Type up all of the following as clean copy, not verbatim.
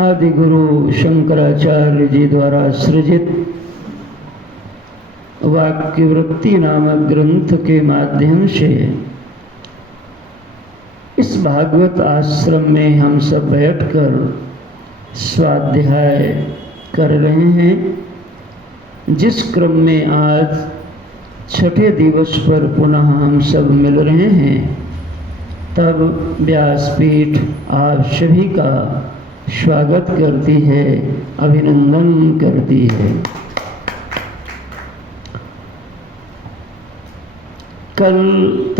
आदि गुरु शंकराचार्य जी द्वारा सृजित वाक्यवृत्ति नामक ग्रंथ के माध्यम से इस भागवत आश्रम में हम सब बैठकर स्वाध्याय कर रहे हैं। जिस क्रम में आज छठे दिवस पर पुनः हम सब मिल रहे हैं, तब व्यासपीठ आप सभी का स्वागत करती है, अभिनंदन करती है। कल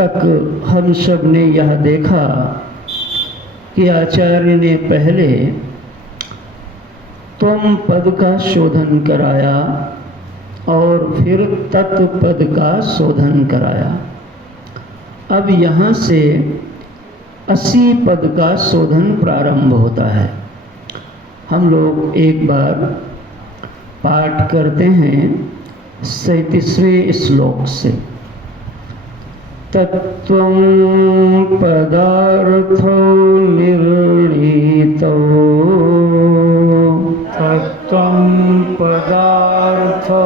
तक हम सब ने यह देखा कि आचार्य ने पहले त्वम पद का शोधन कराया और फिर तत्पद का शोधन कराया। अब यहाँ से 80 पद का शोधन प्रारंभ होता है। हम लोग एक बार पाठ करते हैं 37वें श्लोक से। तत्त्वं पदार्थो निर्णीतो, तत्त्वं पदार्थो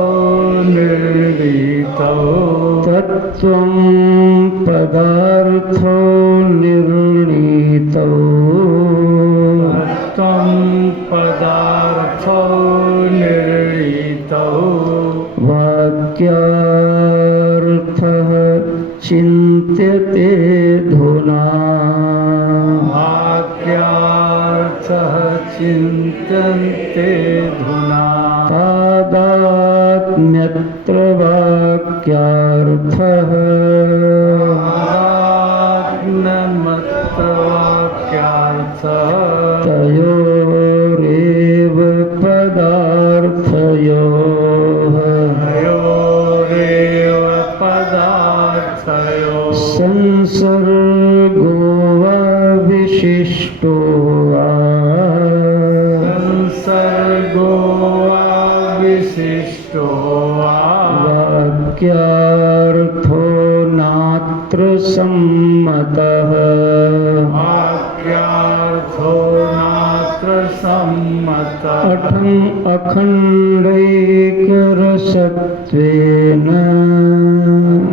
निर्णीतो, तत्त्वं पदार्थो निर्णीतो, तत्त्वं पदार्थो निर्णीतो, वाक्यार्थः चिन्त्यते धुना, वाक्यार्थः चिन्त्यन्ते धुना, तादात्म्यत्र वाक्यार्थः, तादात्म्यत्र वाक्यार्थः, तयोरेव पदार्थयोः, तयोरेव पदार्थयोः, संसर्गो वा विशिष्टो वा, संसर्गो वा विशिष्टो वा, वाक्यार्थो नात्र सम्मतः, वाक्यार्थो नात्र सम्मतः, अखण्डैकरसत्वेन,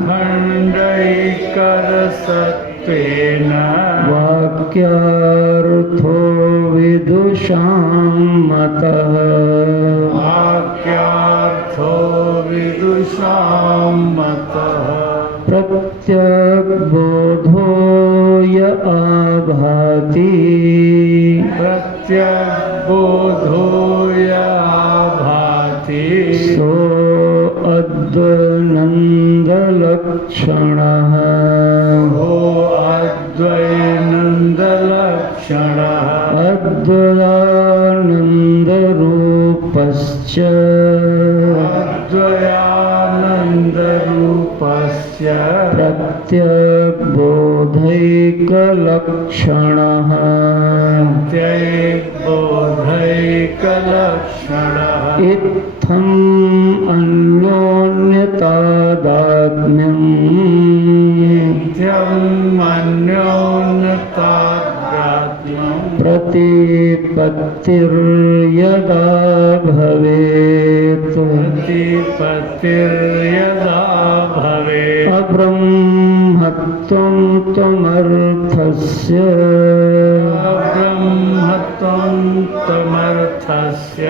खण्डैकरसत्वेन, वाक्यार्थो विदुषां मतः, वाक्यार्थो विदुषां मतः, प्रत्यग्बोधो य आभाति, प्रत्यग्बोधो या भाति, सो अद्वैनन्दलक्षणः, हो अद्वैनन्दलक्षणः, अद्वयानन्दरूपश्च, अद्वयानन्दरूपस्य, प्रत्यग्बोधैकलक्षणः, प्रत्यग्बोधैकलक्षणः, इत्थम् अन्योन्यतादात्म्यम्, नित्यम् अन्योन्यतादात्म्यम्, प्रतिपत्तिर्यदा भवेत्, प्रतिपत्तिर्यदा भवेत्, अब्रह्मत्वं त्वमर्थस्य, ब्रह्मत्वं त्वमर्थस्य,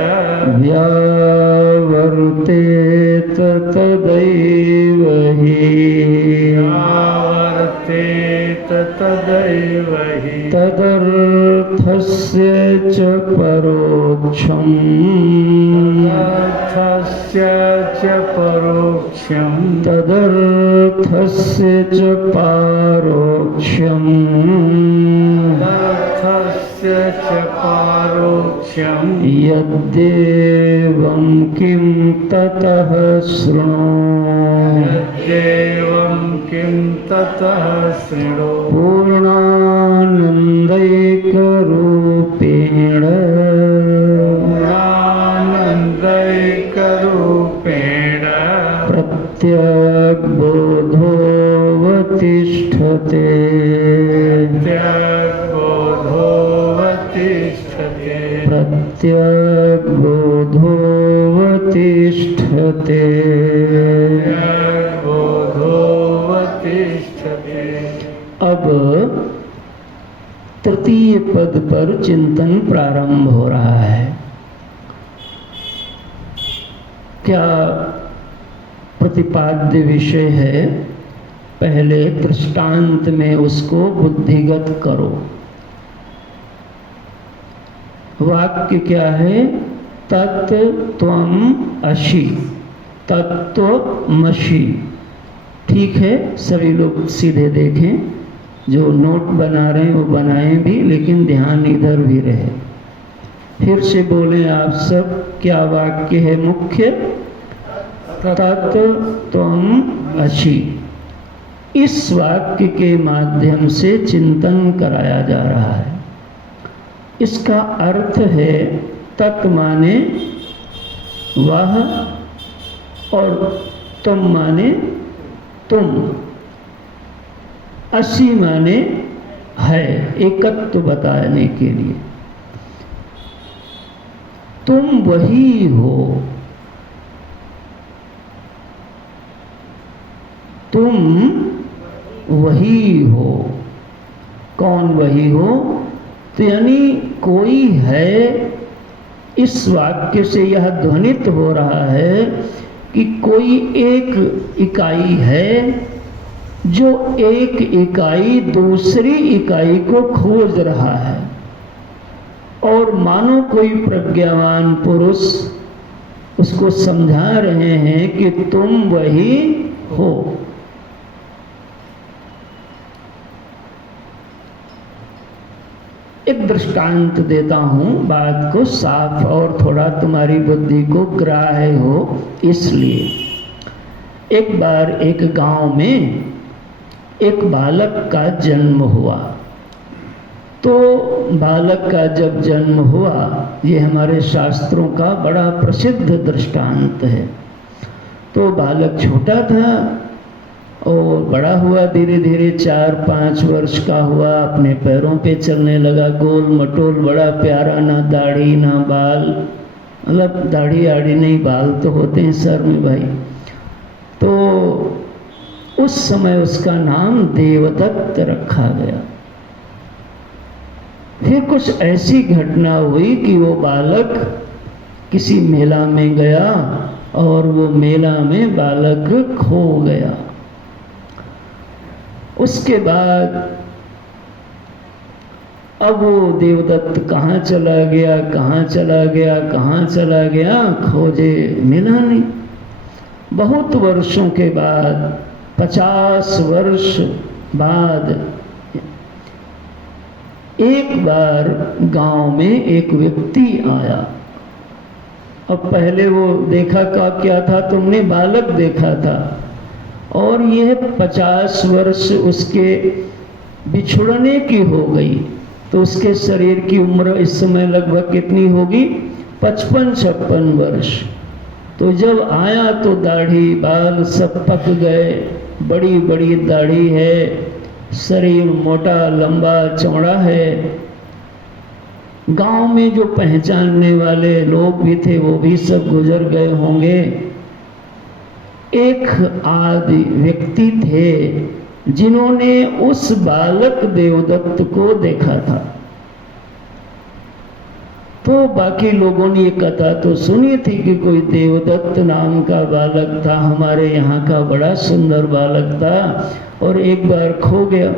व्यावर्तेत तदैव हि, व्यावर्तेत तदैव हि, तदर्थस्य च परोक्षम्, तदर्थस्य च परोक्षम्, तदर्थस्य च पारोक्ष्यम्, तदर्थस्य च पारोक्ष्यम्, यद्देवं किं ततः शृणु, यद्देवं किं ततः शृणु, पूर्णानन्दैकरूपेण, पूर्णानन्दैकरूपेण, प्रत्यग्बोधोऽवतिष्ठते, प्रत्यग्बोधोऽवतिष्ठते, त्यग्बोधोऽवतिष्ठते। बोधोवतिष्ठते। अब तृतीय पद पर चिंतन प्रारंभ हो रहा है। क्या प्रतिपाद्य विषय है, पहले दृष्टांत में उसको बुद्धिगत करो। वाक्य क्या है? तत्त्वम् असि, तत्त्वमसि। ठीक है, सभी लोग सीधे देखें, जो नोट बना रहे हैं वो बनाएं भी, लेकिन ध्यान इधर भी रहे। फिर से बोलें आप सब, क्या वाक्य है मुख्य? तत्त्वम् असि। इस वाक्य के माध्यम से चिंतन कराया जा रहा है। इसका अर्थ है तत् माने वह और तुम माने तुम, असि माने है, एकत्व बताने के लिए। तुम वही हो, तुम वही हो। कौन वही हो? तो यानी कोई है। इस वाक्य से यह ध्वनित हो रहा है कि कोई एक इकाई है, जो एक इकाई दूसरी इकाई को खोज रहा है। और मानो कोई प्रज्ञावान पुरुष उसको समझा रहे हैं कि तुम वही हो। एक दृष्टांत देता हूं, बात को साफ और थोड़ा तुम्हारी बुद्धि को ग्राह्य हो इसलिए। एक बार एक गांव में एक बालक का जन्म हुआ। तो बालक का जब जन्म हुआ, ये हमारे शास्त्रों का बड़ा प्रसिद्ध दृष्टांत है। तो बालक छोटा था और बड़ा हुआ, धीरे धीरे 4-5 वर्ष का हुआ, अपने पैरों पे चलने लगा, गोल मटोल, बड़ा प्यारा, ना दाढ़ी ना बाल, मतलब दाढ़ी आड़ी नहीं, बाल तो होते हैं सर में भाई। तो उस समय उसका नाम देवदत्त रखा गया। फिर कुछ ऐसी घटना हुई कि वो बालक किसी मेला में गया और वो मेला में बालक खो गया। उसके बाद अब वो देवदत्त कहाँ चला गया, कहाँ चला गया, कहाँ चला गया, खोजे मिला नहीं। बहुत वर्षों के बाद, 50 वर्ष बाद, एक बार गांव में एक व्यक्ति आया। अब पहले वो देखा का क्या था, तुमने बालक देखा था, और यह 50 वर्ष उसके बिछुड़ने की हो गई। तो उसके शरीर की उम्र इस समय लगभग कितनी होगी? 55-56 वर्ष। तो जब आया तो दाढ़ी बाल सब पक गए, बड़ी बड़ी दाढ़ी है, शरीर मोटा लंबा चौड़ा है। गांव में जो पहचानने वाले लोग भी थे वो भी सब गुजर गए होंगे। एक आदि व्यक्ति थे जिन्होंने उस बालक देवदत्त को देखा था। तो बाकी लोगों ने ये कथा तो सुनी थी कि कोई देवदत्त नाम का बालक था, हमारे यहाँ का बड़ा सुंदर बालक था, और एक बार खो गया।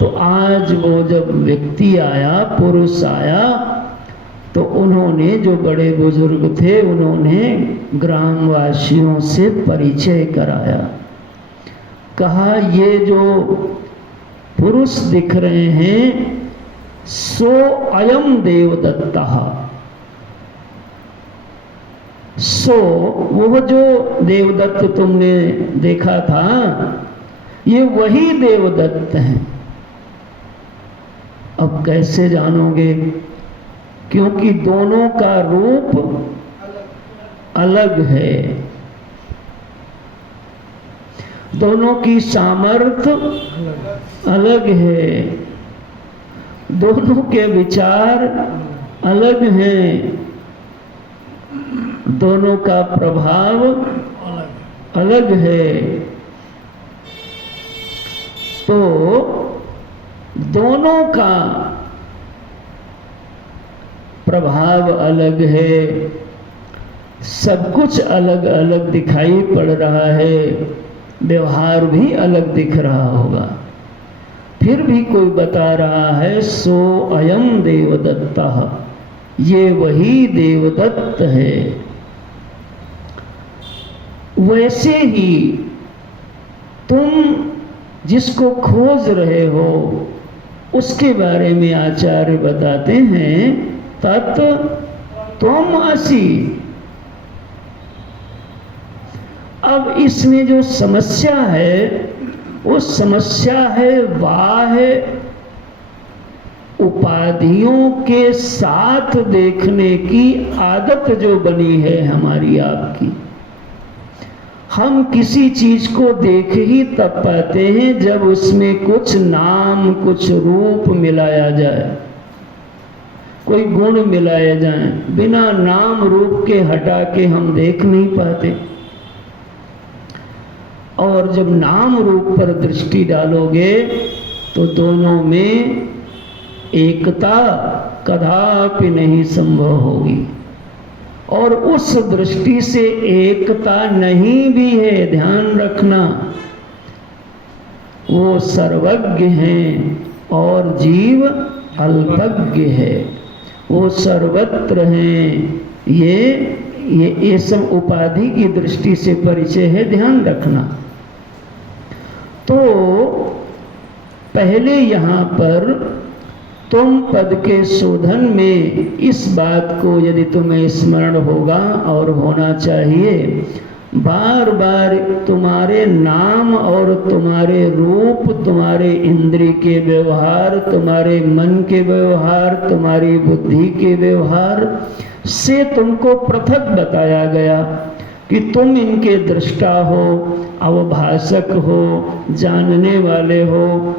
तो आज वो जब व्यक्ति आया, पुरुष आया, तो उन्होंने, जो बड़े बुजुर्ग थे, उन्होंने ग्रामवासियों से परिचय कराया। कहा ये जो पुरुष दिख रहे हैं सो अयम देवदत्तः। सो वो जो देवदत्त तुमने देखा था, ये वही देवदत्त हैं। अब कैसे जानोगे? क्योंकि दोनों का रूप अलग है, दोनों की सामर्थ्य अलग है, दोनों के विचार अलग हैं, दोनों का प्रभाव अलग है। तो दोनों का प्रभाव अलग है, सब कुछ अलग अलग दिखाई पड़ रहा है, व्यवहार भी अलग दिख रहा होगा। फिर भी कोई बता रहा है सो अयम देवदत्तः, ये वही देवदत्त है। वैसे ही तुम जिसको खोज रहे हो उसके बारे में आचार्य बताते हैं तत् त्वम् असि। अब इसमें जो समस्या है वो समस्या है बाह्य उपाधियों के साथ देखने की आदत जो बनी है हमारी आपकी। हम किसी चीज को देख ही तब पाते हैं जब उसमें कुछ नाम कुछ रूप मिलाया जाए, कोई गुण मिलाए जाए। बिना नाम रूप के हटा के हम देख नहीं पाते। और जब नाम रूप पर दृष्टि डालोगे तो दोनों में एकता कदापि नहीं संभव होगी। और उस दृष्टि से एकता नहीं भी है, ध्यान रखना। वो सर्वज्ञ हैं और जीव अल्पज्ञ है। वो सर्वत्र हैं। ये सब उपाधि की दृष्टि से परिचय है, ध्यान रखना। तो पहले यहाँ पर तुम पद के शोधन में इस बात को यदि तुम्हें स्मरण होगा और होना चाहिए, बार बार तुम्हारे नाम और तुम्हारे रूप, तुम्हारे इंद्रिय के व्यवहार, तुम्हारे मन के व्यवहार, तुम्हारी बुद्धि के व्यवहार से तुमको पृथक बताया गया कि तुम इनके दृष्टा हो, अवभाषक हो, जानने वाले हो।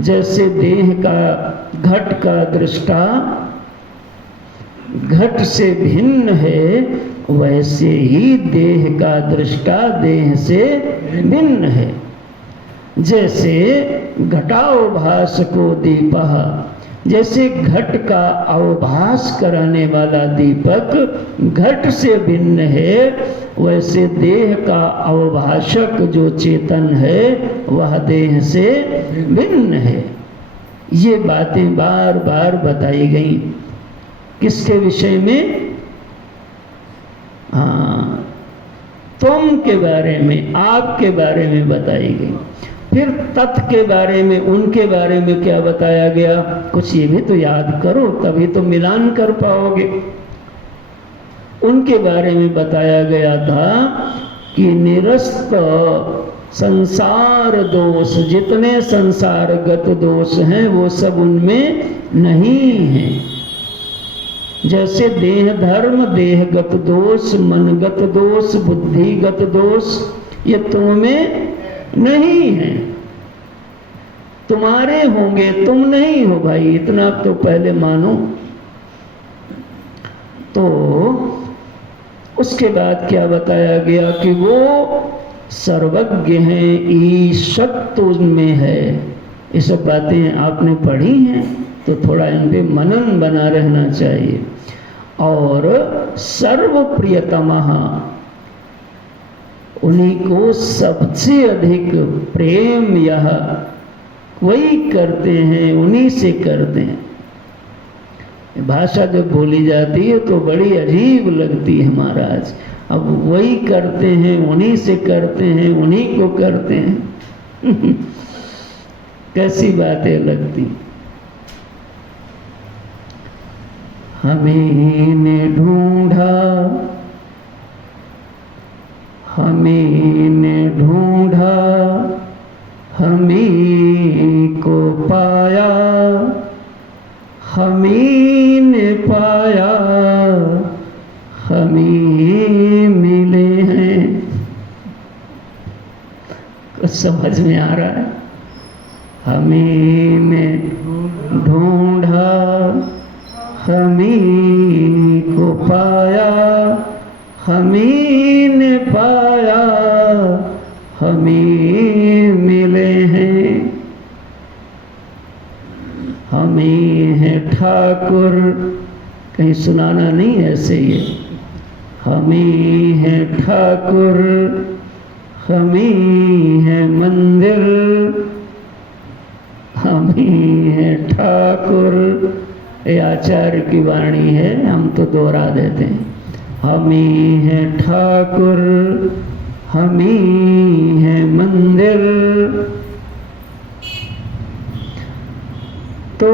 जैसे देह का घट का दृष्टा घट से भिन्न है, वैसे ही देह का दृष्टा देह से भिन्न है। जैसे घटावभासको दीपः, जैसे घट का अवभास कराने वाला दीपक घट से भिन्न है, वैसे देह का अवभाषक जो चेतन है वह देह से भिन्न है। ये बातें बार बार बताई गई। किसके विषय में? हाँ, तुम के बारे में, आपके बारे में बताई गई। फिर तत् के बारे में, उनके बारे में क्या बताया गया? कुछ ये भी तो याद करो, तभी तो मिलान कर पाओगे। उनके बारे में बताया गया था कि निरस्त संसार दोष, जितने संसारगत दोष हैं वो सब उनमें नहीं है। जैसे देह धर्म, देहगत दोष, मनगत दोष, बुद्धिगत दोष, ये तुम में नहीं है। तुम्हारे होंगे, तुम नहीं हो भाई, इतना तो पहले मानो। तो उसके बाद क्या बताया गया कि वो सर्वज्ञ हैं, ईशत्व उनमें है। ये सब बातें आपने पढ़ी हैं तो थोड़ा इन पे मनन बना रहना चाहिए। और सर्वप्रियतमः, उन्हीं को सबसे अधिक प्रेम यह वही करते हैं, उन्हीं से करते हैं। भाषा जब बोली जाती है तो बड़ी अजीब लगती है महाराज। अब वही करते हैं, उन्हीं से करते हैं, उन्हीं को करते हैं। कैसी बातें लगती। हमें ने ढूंढा, हमें ने ढूंढा, हमें को पाया, हमें ने पाया, हमें मिले हैं। कुछ समझ में आ रहा है? हमें ने ढूंढा, हमी को पाया, हमी ने पाया, हमी मिले हैं। हमी हैं ठाकुर, कहीं सुनाना नहीं ऐसे ही है। हमी हैं ठाकुर, हमी हैं मंदिर, हमी हैं ठाकुर। ये आचार्य की वाणी है, हम तो दोहरा देते हैं। हमी हैं ठाकुर, हमी हैं मंदिर। तो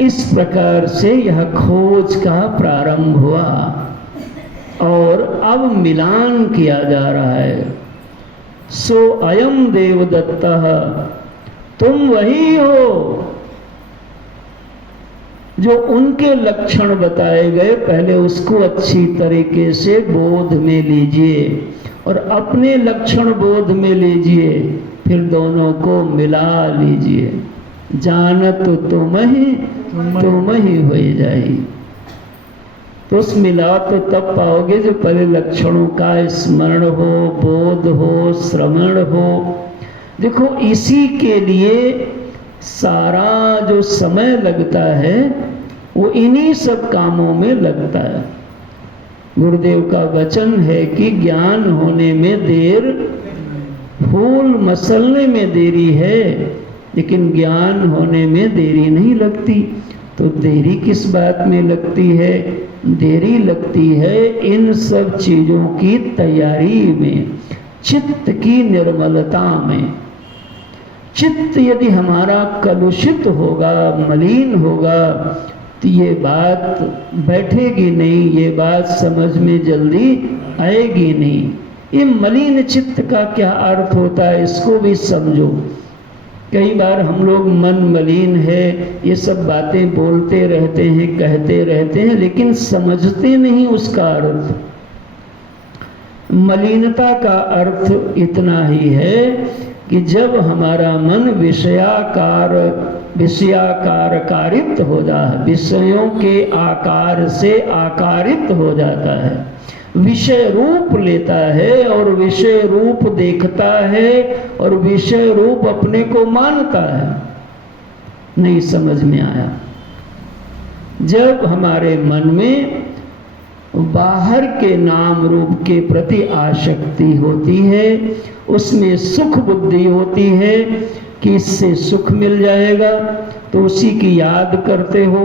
इस प्रकार से यह खोज का प्रारंभ हुआ और अब मिलान किया जा रहा है। सो अयम देवदत्तः, तुम वही हो जो उनके लक्षण बताए गए, पहले उसको अच्छी तरीके से बोध में लीजिए और अपने लक्षण बोध में लीजिए, फिर दोनों को मिला लीजिए। जानत तुम ही हो जाई। तो उस मिला तो तब पाओगे जो पहले लक्षणों का स्मरण हो, बोध हो, श्रवण हो। देखो इसी के लिए सारा जो समय लगता है वो इन्हीं सब कामों में लगता है। गुरुदेव का वचन है कि ज्ञान होने में देर, फूल मसलने में देरी है, लेकिन ज्ञान होने में देरी नहीं लगती। तो देरी किस बात में लगती है? देरी लगती है इन सब चीज़ों की तैयारी में, चित्त की निर्मलता में। चित्त यदि हमारा कलुषित होगा, मलिन होगा, तो ये बात बैठेगी नहीं, ये बात समझ में जल्दी आएगी नहीं। ये मलिन चित्त का क्या अर्थ होता है, इसको भी समझो। कई बार हम लोग मन मलिन है ये सब बातें बोलते रहते हैं, कहते रहते हैं, लेकिन समझते नहीं उसका अर्थ। मलिनता का अर्थ इतना ही है कि जब हमारा मन विषयाकार कारित हो जाए, विषयों के आकार से आकारित हो जाता है, विषय रूप लेता है और विषय रूप देखता है और विषय रूप अपने को मानता है। नहीं समझ में आया? जब हमारे मन में बाहर के नाम रूप के प्रति आसक्ति होती है, उसमें सुख बुद्धि होती है कि इससे सुख मिल जाएगा, तो उसी की याद करते हो,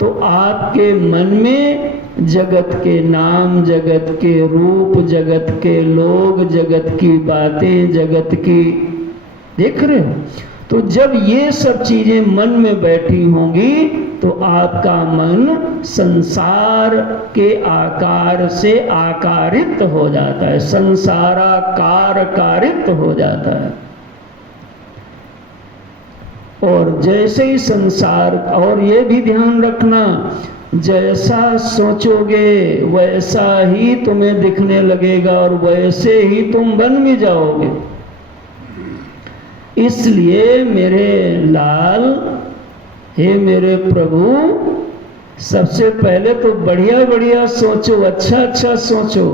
तो आपके मन में जगत के नाम, जगत के रूप, जगत के लोग, जगत की बातें, जगत की देख रहे हो। तो जब ये सब चीजें मन में बैठी होंगी तो आपका मन संसार के आकार से आकारित हो जाता है, संसाराकार कारित हो जाता है। और जैसे ही संसार, और ये भी ध्यान रखना, जैसा सोचोगे वैसा ही तुम्हें दिखने लगेगा और वैसे ही तुम बन भी जाओगे। इसलिए मेरे लाल, हे मेरे प्रभु, सबसे पहले तो बढ़िया बढ़िया सोचो, अच्छा अच्छा सोचो।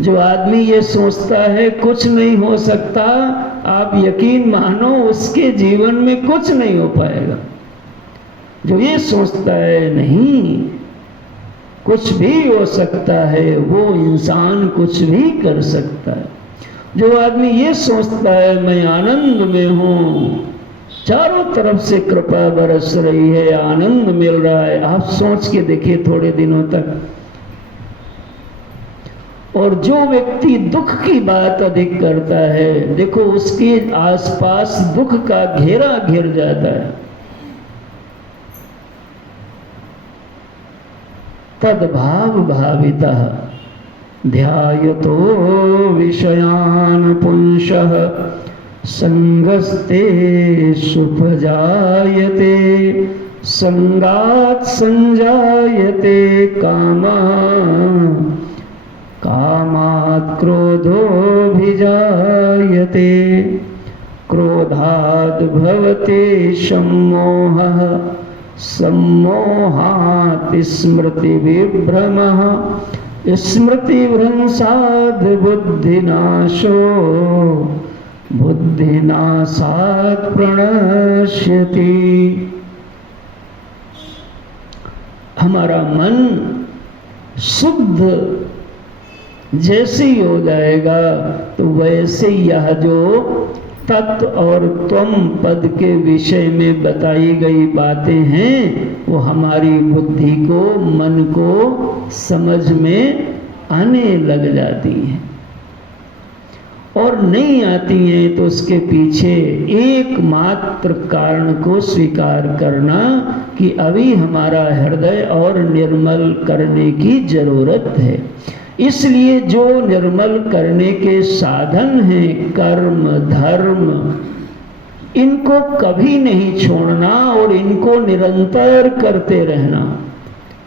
जो आदमी ये सोचता है कुछ नहीं हो सकता, आप यकीन मानो उसके जीवन में कुछ नहीं हो पाएगा। जो ये सोचता है नहीं कुछ भी हो सकता है, वो इंसान कुछ भी कर सकता है। जो आदमी ये सोचता है मैं आनंद में हूँ, चारों तरफ से कृपा बरस रही है, आनंद मिल रहा है, आप सोच के देखिए थोड़े दिनों तक। और जो व्यक्ति दुख की बात अधिक करता है, देखो उसके आसपास दुख का घेरा घिर जाता है। तद्भाव भावितः ध्यायतो विषयान् पुंसः संगस्ते सुपजायते संगात् संजायते कामात् क्रोधोऽभिजायते क्रोधाद् भवते सम्मोहः सम्मोहात् स्मृति विभ्रमः स्मृतिभ्रंशाद् बुद्धिनाशो बुद्धिनाशात् प्रणश्यति। हमारा मन शुद्ध जैसे ही हो जाएगा तो वैसे यह जो तत्व और त्वम पद के विषय में बताई गई बातें हैं वो हमारी बुद्धि को, मन को समझ में आने लग जाती हैं। और नहीं आती हैं तो उसके पीछे एकमात्र कारण को स्वीकार करना कि अभी हमारा हृदय और निर्मल करने की जरूरत है। इसलिए जो निर्मल करने के साधन हैं, कर्म धर्म, इनको कभी नहीं छोड़ना और इनको निरंतर करते रहना।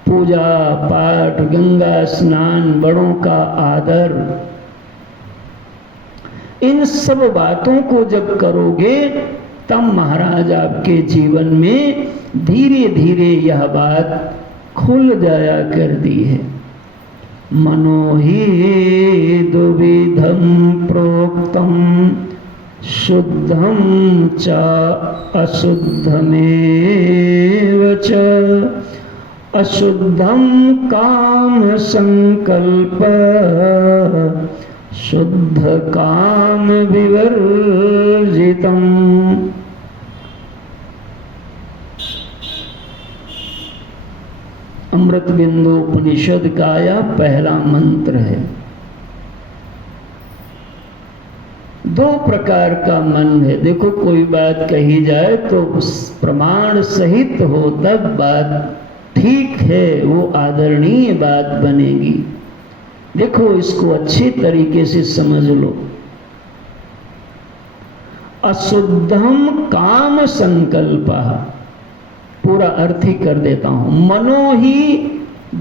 पूजा पाठ, गंगा स्नान, बड़ों का आदर, इन सब बातों को जब करोगे तब महाराज आपके जीवन में धीरे धीरे यह बात खुल जाया करती है। मनो हि दुविधम प्रोक्तम शुद्धम च अशुद्धमेव च अशुद्धम काम संकल्प शुद्ध काम विवर्जितम। अमृत बिंदु उपनिषद का यह पहला मंत्र है। दो प्रकार का मन है। देखो, कोई बात कही जाए तो प्रमाण सहित हो तब बात ठीक है, वो आदरणीय बात बनेगी। देखो, इसको अच्छी तरीके से समझ लो। अशुद्धम काम संकल्पः, पूरा अर्थ ही कर देता हूं। मनो ही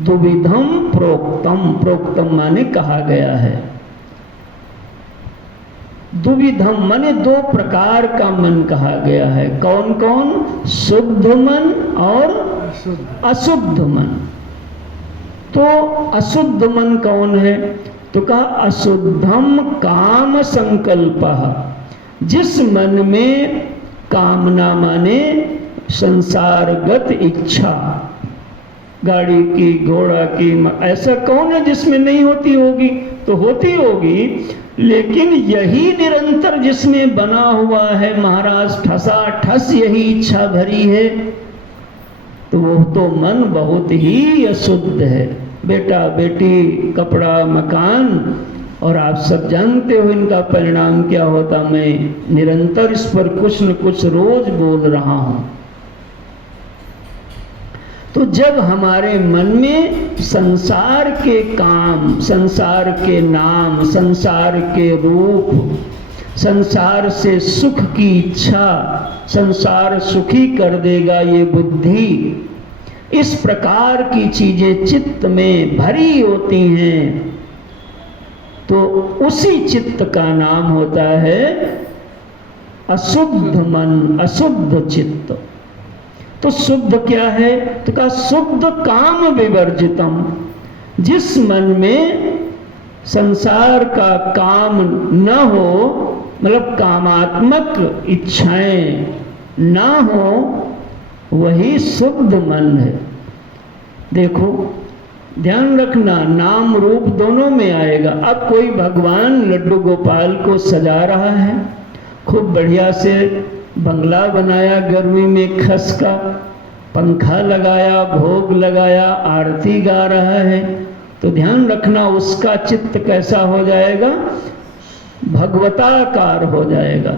दुविधम प्रोक्तम, प्रोक्तम माने कहा गया है। दुविधम माने दो प्रकार का मन कहा गया है। कौन कौन? शुद्ध मन और अशुद्ध मन। तो अशुद्ध मन कौन है? तो कहा अशुद्धम काम संकल्पः, जिस मन में कामना माने संसारगत इच्छा, गाड़ी की, घोड़ा की, ऐसा कौन है जिसमें नहीं होती होगी? तो होती होगी, लेकिन यही निरंतर जिसमें बना हुआ है महाराज, ठसा ठस यही इच्छा भरी है, तो वो तो मन बहुत ही अशुद्ध है। बेटा बेटी, कपड़ा, मकान, और आप सब जानते हो इनका परिणाम क्या होता। मैं निरंतर इस पर कुछ न कुछ रोज बोल रहा हूं। तो जब हमारे मन में संसार के काम, संसार के नाम, संसार के रूप, संसार से सुख की इच्छा, संसार सुखी कर देगा ये बुद्धि, इस प्रकार की चीजें चित्त में भरी होती हैं, तो उसी चित्त का नाम होता है अशुद्ध मन, अशुद्ध चित्त। तो शुद्ध क्या है? तो कहा शुद्ध काम विवर्जितम, जिस मन में संसार का काम न हो, मतलब कामात्मक इच्छाएं ना हो, वही शुद्ध मन है। देखो, ध्यान रखना, नाम रूप दोनों में आएगा। अब कोई भगवान लड्डू गोपाल को सजा रहा है, खूब बढ़िया से बंगला बनाया, गर्मी में खस का पंखा लगाया, भोग लगाया, आरती गा रहा है, तो ध्यान रखना उसका चित्त कैसा हो जाएगा? भगवताकार हो जाएगा।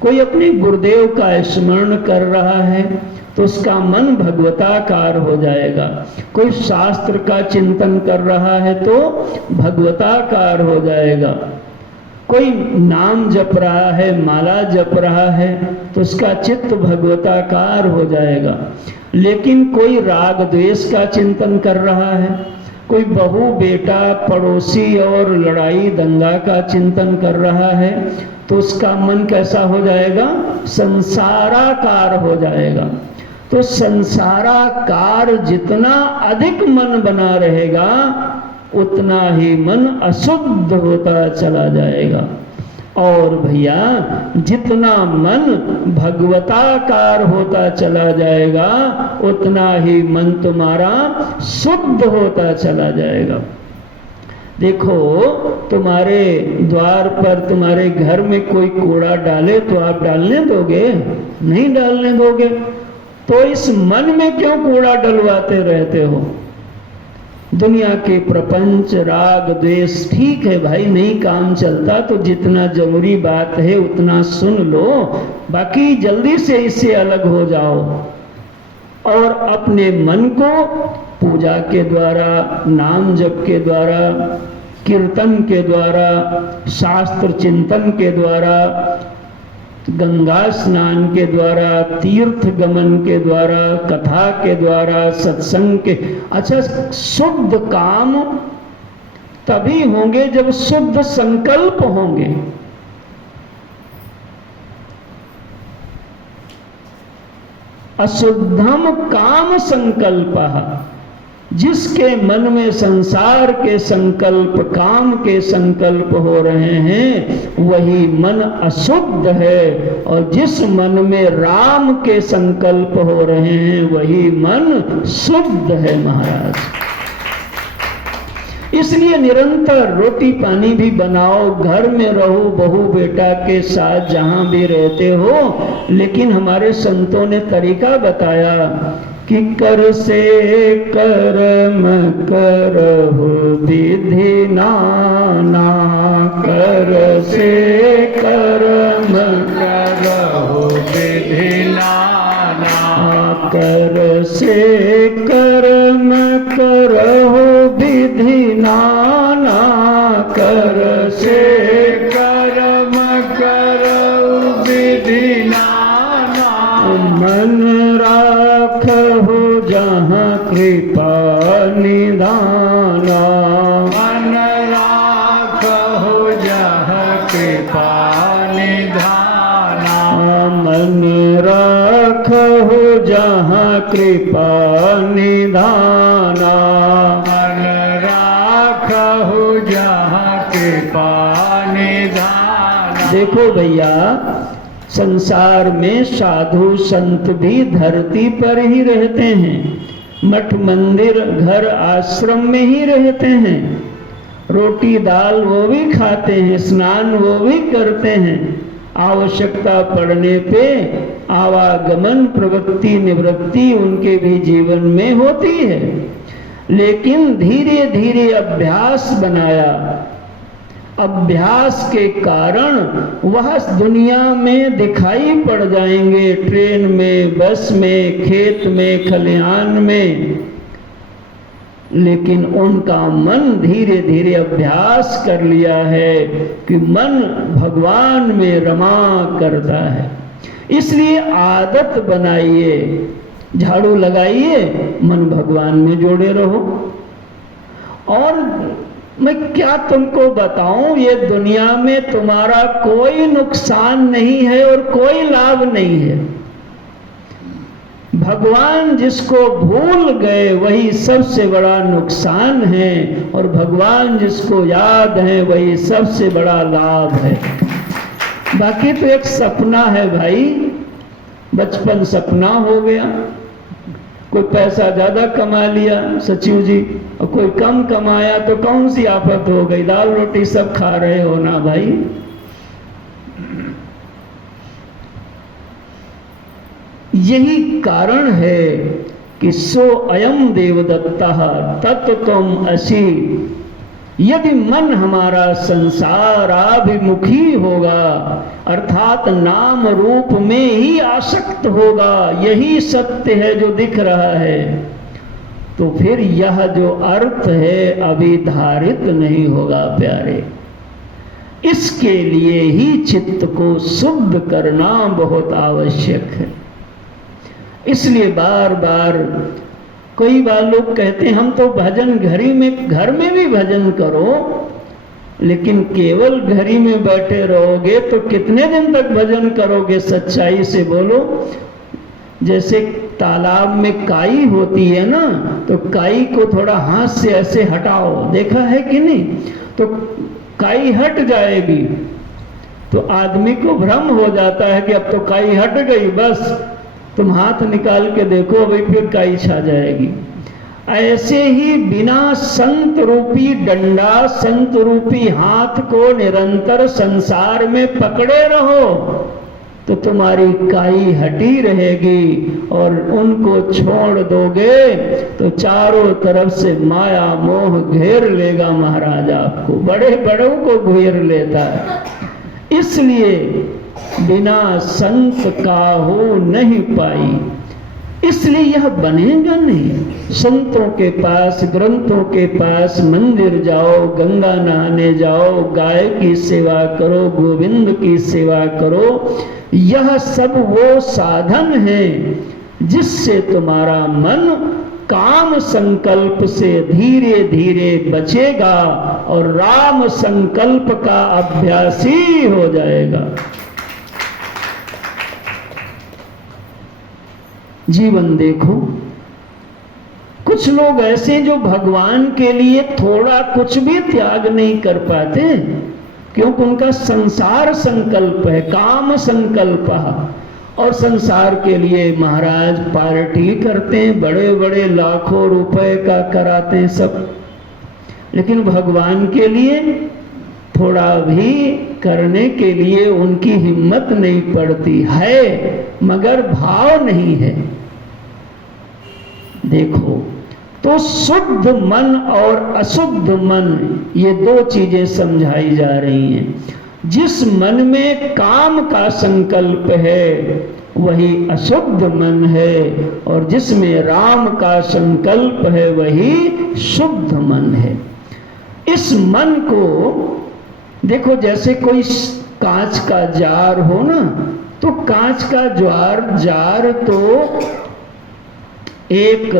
कोई अपने गुरुदेव का स्मरण कर रहा है तो उसका मन भगवताकार हो जाएगा। कोई शास्त्र का चिंतन कर रहा है तो भगवताकार हो जाएगा। कोई नाम जप रहा है, माला जप रहा है, तो उसका चित्त भगवताकार हो जाएगा। लेकिन कोई राग द्वेष का चिंतन कर रहा है, कोई बहू बेटा पड़ोसी और लड़ाई दंगा का चिंतन कर रहा है, तो उसका मन कैसा हो जाएगा? संसाराकार हो जाएगा। तो संसाराकार जितना अधिक मन बना रहेगा उतना ही मन अशुद्ध होता चला जाएगा। और भैया जितना मन भगवताकार होता चला जाएगा उतना ही मन तुम्हारा शुद्ध होता चला जाएगा। देखो, तुम्हारे द्वार पर, तुम्हारे घर में कोई कूड़ा डाले तो आप डालने दोगे? नहीं डालने दोगे। तो इस मन में क्यों कूड़ा डलवाते रहते हो? दुनिया के प्रपंच, राग, द्वेष, ठीक है भाई, नहीं काम चलता तो जितना जरूरी बात है उतना सुन लो, बाकी जल्दी से इससे अलग हो जाओ और अपने मन को पूजा के द्वारा, नाम जप के द्वारा, कीर्तन के द्वारा, शास्त्र चिंतन के द्वारा, गंगा स्नान के द्वारा, तीर्थ गमन के द्वारा, कथा के द्वारा, सत्संग के, अच्छा, शुद्ध काम तभी होंगे जब शुद्ध संकल्प होंगे। अशुद्धम काम संकल्पः, जिसके मन में संसार के संकल्प, काम के संकल्प हो रहे हैं वही मन अशुद्ध है, और जिस मन में राम के संकल्प हो रहे हैं वही मन शुद्ध है महाराज। इसलिए निरंतर रोटी पानी भी बनाओ, घर में रहो बहू बेटा के साथ जहां भी रहते हो, लेकिन हमारे संतों ने तरीका बताया कि कर से कर्म करहु विधि नाना, कर से कर्म करहु विधि नाना, कर से कर्म करहु विधि नाना, कर से कर्म करहु विधि नाना, मन राखहु जहाँ कृपा निधाना, मन राखहु जहाँ कृपा निधाना, मन राखहु जहाँ कृपा निधाना, मन राखहु जहाँ कृपा निधाना। देखो भैया, संसार में साधु संत भी धरती पर ही रहते हैं, मठ मंदिर घर आश्रम में ही रहते हैं, रोटी दाल वो भी खाते हैं, स्नान वो भी करते हैं, आवश्यकता पड़ने पे आवागमन प्रवृत्ति निवृत्ति उनके भी जीवन में होती है। लेकिन धीरे धीरे अभ्यास बनाया, अभ्यास के कारण वह दुनिया में दिखाई पड़ जाएंगे, ट्रेन में, बस में, खेत में, खलिहान में, लेकिन उनका मन धीरे धीरे अभ्यास कर लिया है कि मन भगवान में रमा करता है। इसलिए आदत बनाइए, झाड़ू लगाइए, मन भगवान में जोड़े रहो। और मैं क्या तुमको बताऊं, ये दुनिया में तुम्हारा कोई नुकसान नहीं है और कोई लाभ नहीं है। भगवान जिसको भूल गए वही सबसे बड़ा नुकसान है, और भगवान जिसको याद है वही सबसे बड़ा लाभ है। बाकी तो एक सपना है भाई, बचपन सपना हो गया, कोई पैसा ज्यादा कमा लिया सचिव जी, और कोई कम कमाया तो कौन सी आफत हो गई, दाल रोटी सब खा रहे हो ना भाई। यही कारण है कि सो अयम देवदत्तः तत्त्वम असि। यदि मन हमारा संसाराभिमुखी होगा, अर्थात नाम रूप में ही आसक्त होगा, यही सत्य है जो दिख रहा है, तो फिर यह जो अर्थ है अभिधारित नहीं होगा प्यारे। इसके लिए ही चित्त को शुद्ध करना बहुत आवश्यक है। इसलिए बार बार कई बार लोग कहते हैं हम तो भजन घर में भी भजन करो, लेकिन केवल घड़ी में बैठे रहोगे तो कितने दिन तक भजन करोगे? सच्चाई से बोलो। जैसे तालाब में काई होती है ना, तो काई को थोड़ा हाथ से ऐसे हटाओ, देखा है कि नहीं, तो काई हट जाएगी। तो आदमी को भ्रम हो जाता है कि अब तो काई हट गई, बस तुम हाथ निकाल के देखो अभी फिर काई छा जाएगी। ऐसे ही बिना संत रूपी डंडा, संत रूपी हाथ को निरंतर संसार में पकड़े रहो तो तुम्हारी काई हटी रहेगी, और उनको छोड़ दोगे तो चारों तरफ से माया मोह घेर लेगा महाराज आपको, बड़े बड़ों को घेर लेता है। इसलिए बिना संत काहू नहीं पाई, इसलिए यह बनेगा नहीं। संतों के पास, ग्रंथों के पास मंदिर जाओ, गंगा नहाने जाओ, गाय की सेवा करो, गोविंद की सेवा करो, यह सब वो साधन है जिससे तुम्हारा मन काम संकल्प से धीरे धीरे बचेगा और राम संकल्प का अभ्यासी हो जाएगा। जीवन देखो, कुछ लोग ऐसे जो भगवान के लिए थोड़ा कुछ भी त्याग नहीं कर पाते, क्योंकि उनका संसार संकल्प है, काम संकल्प है, और संसार के लिए महाराज पार्टी करते हैं, बड़े बड़े लाखों रुपए का कराते हैं सब, लेकिन भगवान के लिए थोड़ा भी करने के लिए उनकी हिम्मत नहीं पड़ती है, मगर भाव नहीं है। देखो, तो शुद्ध मन और अशुद्ध मन, ये दो चीजें समझाई जा रही हैं। जिस मन में काम का संकल्प है वही अशुद्ध मन है, और जिसमें राम का संकल्प है वही शुद्ध मन है। इस मन को देखो, जैसे कोई कांच का जार हो ना, तो कांच का जार तो एक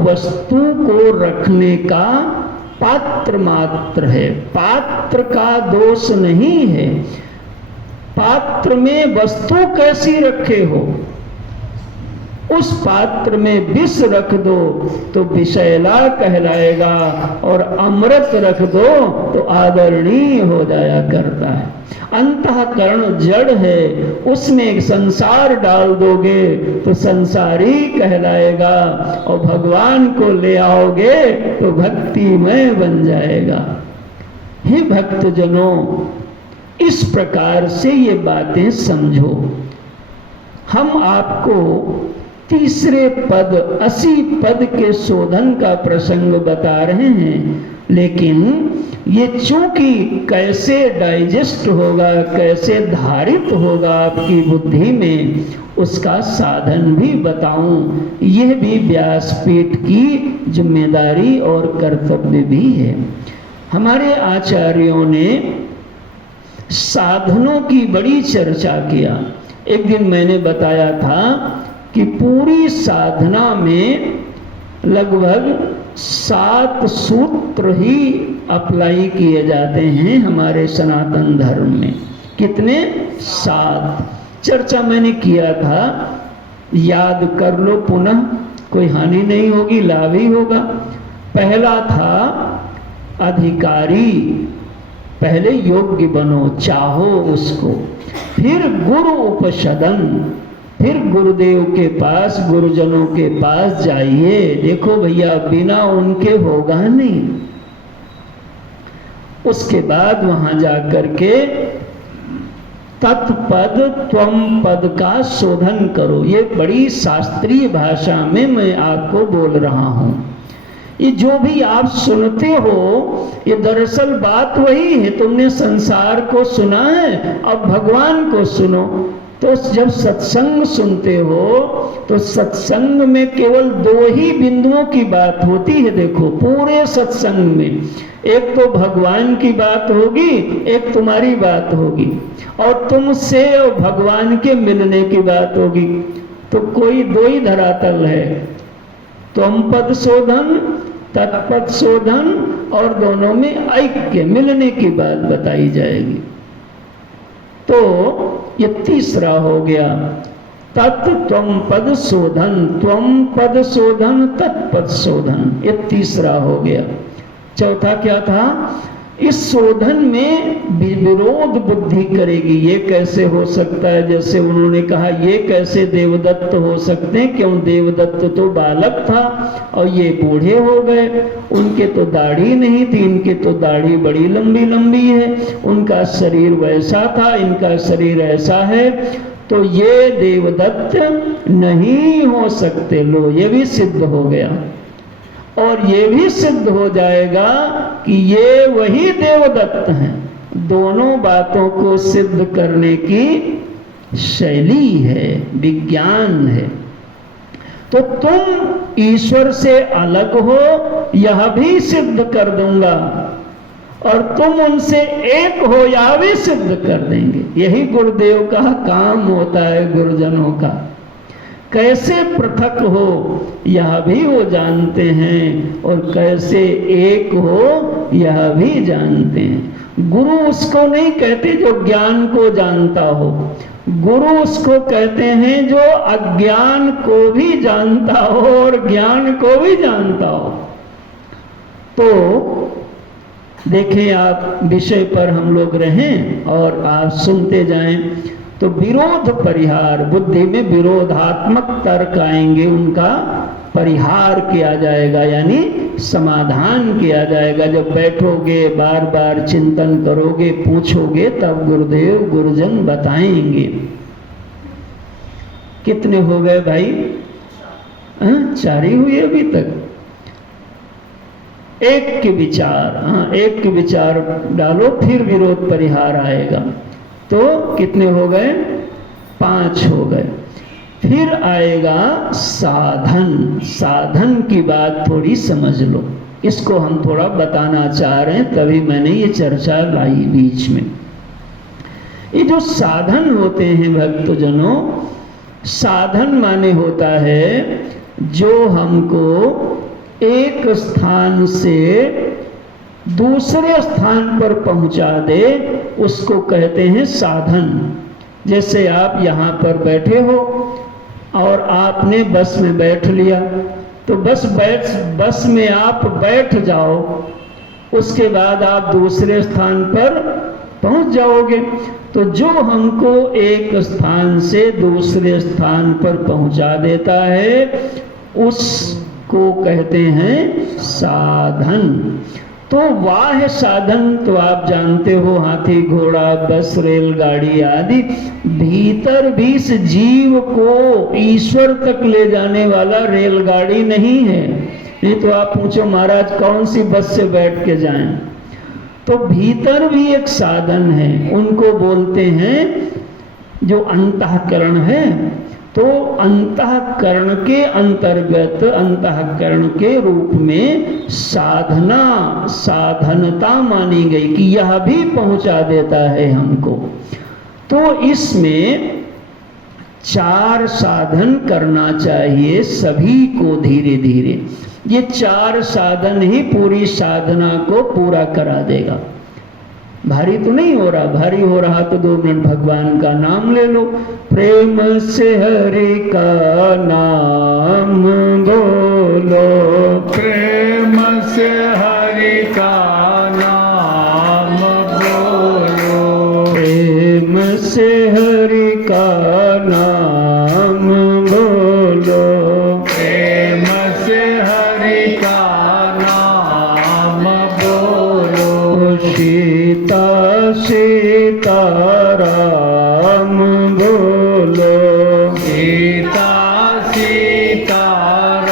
वस्तु को रखने का पात्र मात्र है, पात्र का दोष नहीं है। पात्र में वस्तु कैसी रखे हो, उस पात्र में विष रख दो तो विषैला कहलाएगा, और अमृत रख दो तो आदरणीय हो जाया करता है। अंतःकरण जड़ है, उसमें एक संसार डाल दोगे तो संसारी कहलाएगा, और भगवान को ले आओगे तो भक्तिमय बन जाएगा। हे भक्तजनों, इस प्रकार से ये बातें समझो। हम आपको तीसरे पद 80 पद के शोधन का प्रसंग बता रहे हैं, लेकिन ये चूंकि कैसे डाइजेस्ट होगा, कैसे धारित होगा आपकी बुद्धि में, उसका साधन भी बताऊं, यह भी व्यासपीठ की जिम्मेदारी और कर्तव्य भी है। हमारे आचार्यों ने साधनों की बड़ी चर्चा किया। एक दिन मैंने बताया था कि पूरी साधना में लगभग 7 सूत्र ही अप्लाई किए जाते हैं हमारे सनातन धर्म में। कितने? 7। चर्चा मैंने किया था, याद कर लो पुनः, कोई हानि नहीं होगी, लाभ ही होगा। पहला था अधिकारी, पहले योग्य बनो, चाहो उसको। फिर गुरु उपसदन, फिर गुरुदेव के पास, गुरुजनों के पास जाइए। देखो भैया, बिना उनके होगा नहीं। उसके बाद वहां जाकर के तत्पद त्वम पद का शोधन करो। ये बड़ी शास्त्रीय भाषा में मैं आपको बोल रहा हूं। ये जो भी आप सुनते हो, ये दरअसल बात वही है। तुमने संसार को सुना है, अब भगवान को सुनो। तो जब सत्संग सुनते हो तो सत्संग में केवल 2 ही बिंदुओं की बात होती है। देखो, पूरे सत्संग में एक तो भगवान की बात होगी, एक तुम्हारी बात होगी, और तुमसे और भगवान के मिलने की बात होगी। तो कोई 2 ही धरातल है, त्वम पद शोधन, तत्पद शोधन, और दोनों में ऐक्य, मिलने की बात बताई जाएगी। तो ये तीसरा हो गया। तत् त्वम पद शोधन, त्वम पद शोधन, तत्पद शोधन, ये तीसरा हो गया। चौथा क्या था? इस शोधन में विरोध बुद्धि करेगी। ये कैसे हो सकता है? जैसे उन्होंने कहा ये कैसे देवदत्त हो सकते हैं, क्यों देवदत्त तो बालक था और ये बूढ़े हो गए, उनके तो दाढ़ी नहीं थी, इनके तो दाढ़ी बड़ी लंबी लंबी है, उनका शरीर वैसा था, इनका शरीर ऐसा है, तो ये देवदत्त नहीं हो सकते। लो ये भी सिद्ध हो गया, और ये भी सिद्ध हो जाएगा कि ये वही देवदत्त हैं। दोनों बातों को सिद्ध करने की शैली है, विज्ञान है। तो तुम ईश्वर से अलग हो, यह भी सिद्ध कर दूंगा, और तुम उनसे एक हो, यह भी सिद्ध कर देंगे। यही गुरुदेव का काम होता है गुरुजनों का। कैसे पृथक हो यह भी वो जानते हैं, और कैसे एक हो यह भी जानते हैं। गुरु उसको नहीं कहते जो ज्ञान को जानता हो, गुरु उसको कहते हैं जो अज्ञान को भी जानता हो और ज्ञान को भी जानता हो। तो देखें आप, विषय पर हम लोग रहें और आप सुनते जाएं। तो विरोध परिहार, बुद्धि में विरोधात्मक तर्क आएंगे, उनका परिहार किया जाएगा, यानी समाधान किया जाएगा। जब बैठोगे, बार बार चिंतन करोगे, पूछोगे, तब गुरुदेव गुरुजन बताएंगे। कितने हो गए भाई? 4 ही हुए अभी तक। एक के विचार, एक के विचार डालो, फिर विरोध परिहार आएगा। तो कितने हो गए? 5 हो गए। फिर आएगा साधन। साधन की बात थोड़ी समझ लो, इसको हम थोड़ा बताना चाह रहे हैं, तभी मैंने ये चर्चा लाई बीच में। ये जो साधन होते हैं भक्तजनों, साधन माने होता है जो हमको एक स्थान से दूसरे स्थान पर पहुंचा दे, उसको कहते हैं साधन। जैसे आप यहाँ पर बैठे हो और आपने बस में बैठ लिया, तो बस में आप बैठ जाओ, उसके बाद आप दूसरे स्थान पर पहुंच जाओगे। तो जो हमको एक स्थान से दूसरे स्थान पर पहुंचा देता है, उसको कहते हैं साधन। तो वाह्य साधन तो आप जानते हो, हाथी, घोड़ा, बस, रेलगाड़ी आदि। भीतर भी इस जीव को ईश्वर तक ले जाने वाला रेलगाड़ी नहीं है। नहीं तो आप पूछो महाराज कौन सी बस से बैठ के जाएं, तो भीतर भी एक साधन है, उनको बोलते हैं जो अंतःकरण है। तो अंतःकरण के अंतर्गत, अंतःकरण के रूप में साधनता मानी गई कि यह भी पहुंचा देता है हमको। तो इसमें 4 साधन करना चाहिए सभी को धीरे धीरे। ये 4 साधन ही पूरी साधना को पूरा करा देगा। भारी तो नहीं हो रहा, भारी हो रहा तो 2 मिनट भगवान का नाम ले लो। प्रेम से हरि का नाम बोलो, प्रेम से हरि का नाम बोलो, प्रेम से हरि का नाम बोलो, प्रेम से हरि का नाम बोलो। सीता सीताराम बोलो, सीता सीताराम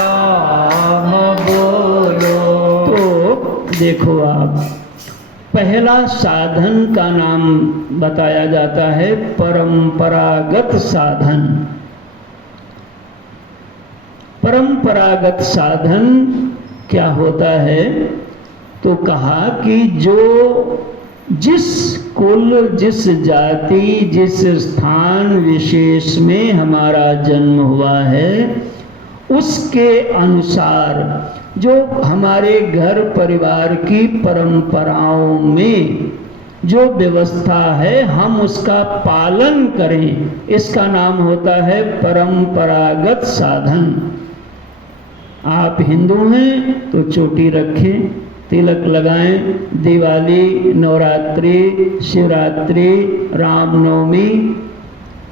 बोलो। तो देखो आप, पहला साधन का नाम बताया जाता है परंपरागत साधन। परंपरागत साधन क्या होता है? तो कहा कि जो जिस कुल, जिस जाति, जिस स्थान विशेष में हमारा जन्म हुआ है, उसके अनुसार जो हमारे घर परिवार की परंपराओं में जो व्यवस्था है हम उसका पालन करें, इसका नाम होता है परंपरागत साधन। आप हिंदू हैं तो चोटी रखें, तिलक लगाएं, दिवाली, नवरात्रि, शिवरात्रि, रामनवमी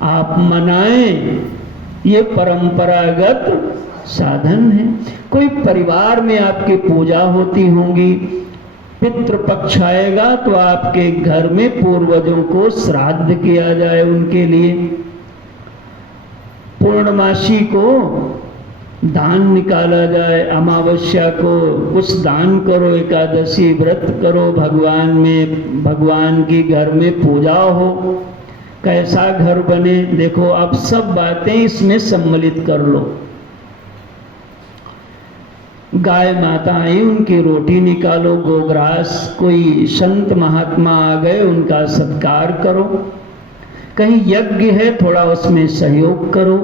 आप मनाएं, ये परंपरागत साधन है। कोई परिवार में आपकी पूजा होती होंगी, पितृपक्ष आएगा तो आपके घर में पूर्वजों को श्राद्ध किया जाए उनके लिए। पूर्णमासी को दान निकाला जाए, अमावस्या को कुछ दान करो, एकादशी व्रत करो, भगवान की घर में पूजा हो, कैसा घर बने। देखो अब सब बातें इसमें सम्मिलित कर लो। गाय माता आई, उनकी रोटी निकालो, गोग्रास, कोई संत महात्मा आ गए उनका सत्कार करो, कहीं यज्ञ है थोड़ा उसमें सहयोग करो,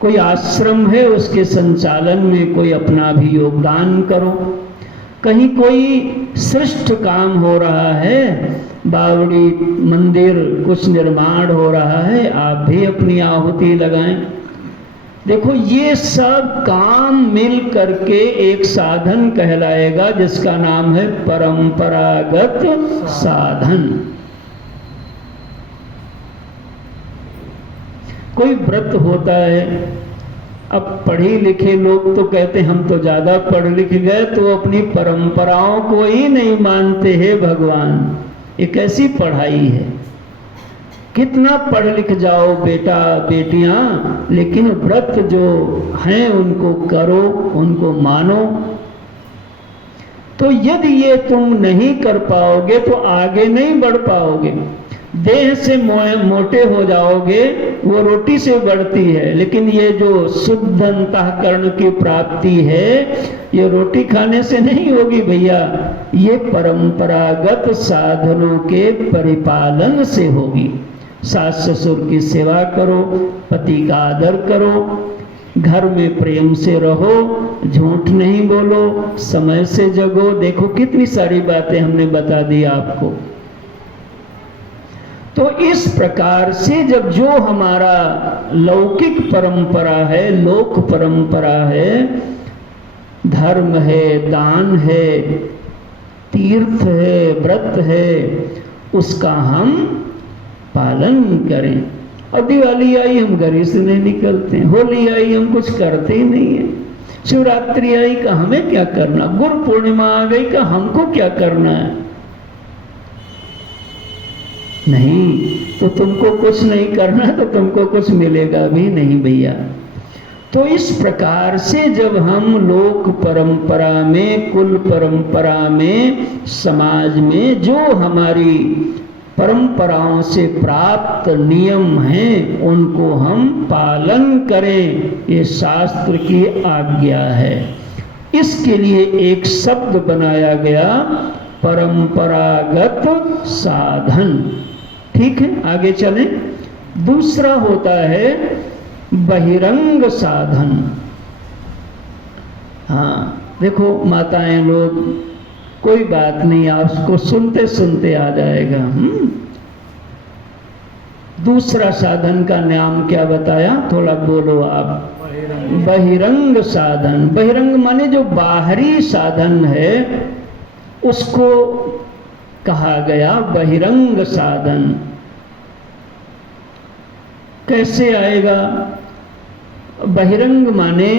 कोई आश्रम है उसके संचालन में कोई अपना भी योगदान करो, कहीं कोई श्रेष्ठ काम हो रहा है, बावड़ी मंदिर कुछ निर्माण हो रहा है, आप भी अपनी आहुति लगाएं। देखो ये सब काम मिल करके एक साधन कहलाएगा जिसका नाम है परंपरागत साधन। कोई व्रत होता है, अब पढ़े लिखे लोग तो कहते हम तो ज्यादा पढ़ लिख गए तो अपनी परंपराओं को ही नहीं मानते हैं। भगवान ये कैसी पढ़ाई है, कितना पढ़ लिख जाओ बेटा बेटियां, लेकिन व्रत जो हैं उनको करो, उनको मानो। तो यदि ये तुम नहीं कर पाओगे तो आगे नहीं बढ़ पाओगे। देह से मोटे हो जाओगे, वो रोटी से बढ़ती है, लेकिन ये जो शुद्ध अंतःकरण की प्राप्ति है ये रोटी खाने से नहीं होगी भैया, ये परंपरागत साधनों के परिपालन से होगी। सास ससुर की सेवा करो, पति का आदर करो, घर में प्रेम से रहो, झूठ नहीं बोलो, समय से जगो। देखो कितनी सारी बातें हमने बता दी आपको। तो इस प्रकार से जब जो हमारा लौकिक परंपरा है, लोक परंपरा है, धर्म है, दान है, तीर्थ है, व्रत है, उसका हम पालन करें। और दिवाली आई हम घर से नहीं निकलते, होली आई हम कुछ करते ही नहीं है, शिवरात्रि आई का हमें क्या करना, गुरु पूर्णिमा आ गई का हमको क्या करना है। नहीं तो तुमको कुछ नहीं करना तो तुमको कुछ मिलेगा भी नहीं भैया। तो इस प्रकार से जब हम लोक परंपरा में, कुल परंपरा में, समाज में जो हमारी परंपराओं से प्राप्त नियम हैं उनको हम पालन करें, ये शास्त्र की आज्ञा है। इसके लिए एक शब्द बनाया गया, परंपरागत साधन। ठीक है, आगे चलें। दूसरा होता है बहिरंग साधन। हाँ देखो माताएं लोग, कोई बात नहीं, आपको सुनते सुनते आ जाएगा। दूसरा साधन का नाम क्या बताया, थोड़ा बोलो आप। बहिरंग साधन। बहिरंग माने जो बाहरी साधन है उसको कहा गया बहिरंग साधन। कैसे आएगा बहिरंग माने,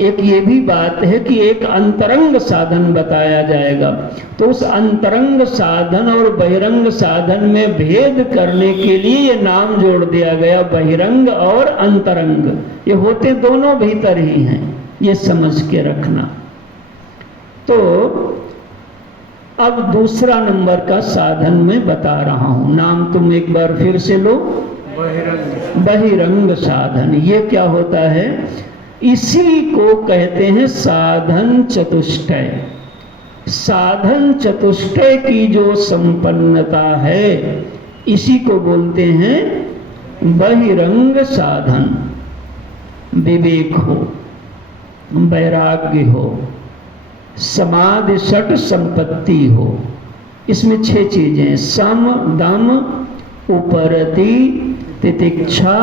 एक ये भी बात है कि एक अंतरंग साधन बताया जाएगा, तो उस अंतरंग साधन और बहिरंग साधन में भेद करने के लिए ये नाम जोड़ दिया गया, बहिरंग और अंतरंग। ये होते दोनों भीतर ही हैं, ये समझ के रखना। तो अब दूसरा नंबर का साधन मैं बता रहा हूं, नाम तुम एक बार फिर से लो। बहिरंग साधन। ये क्या होता है, इसी को कहते हैं साधन चतुष्टय। साधन चतुष्टय की जो संपन्नता है इसी को बोलते हैं बहिरंग साधन। विवेक हो, वैराग्य हो, समाधि षट संपत्ति हो, इसमें 6 चीजें, सम दम उपरति तितिक्षा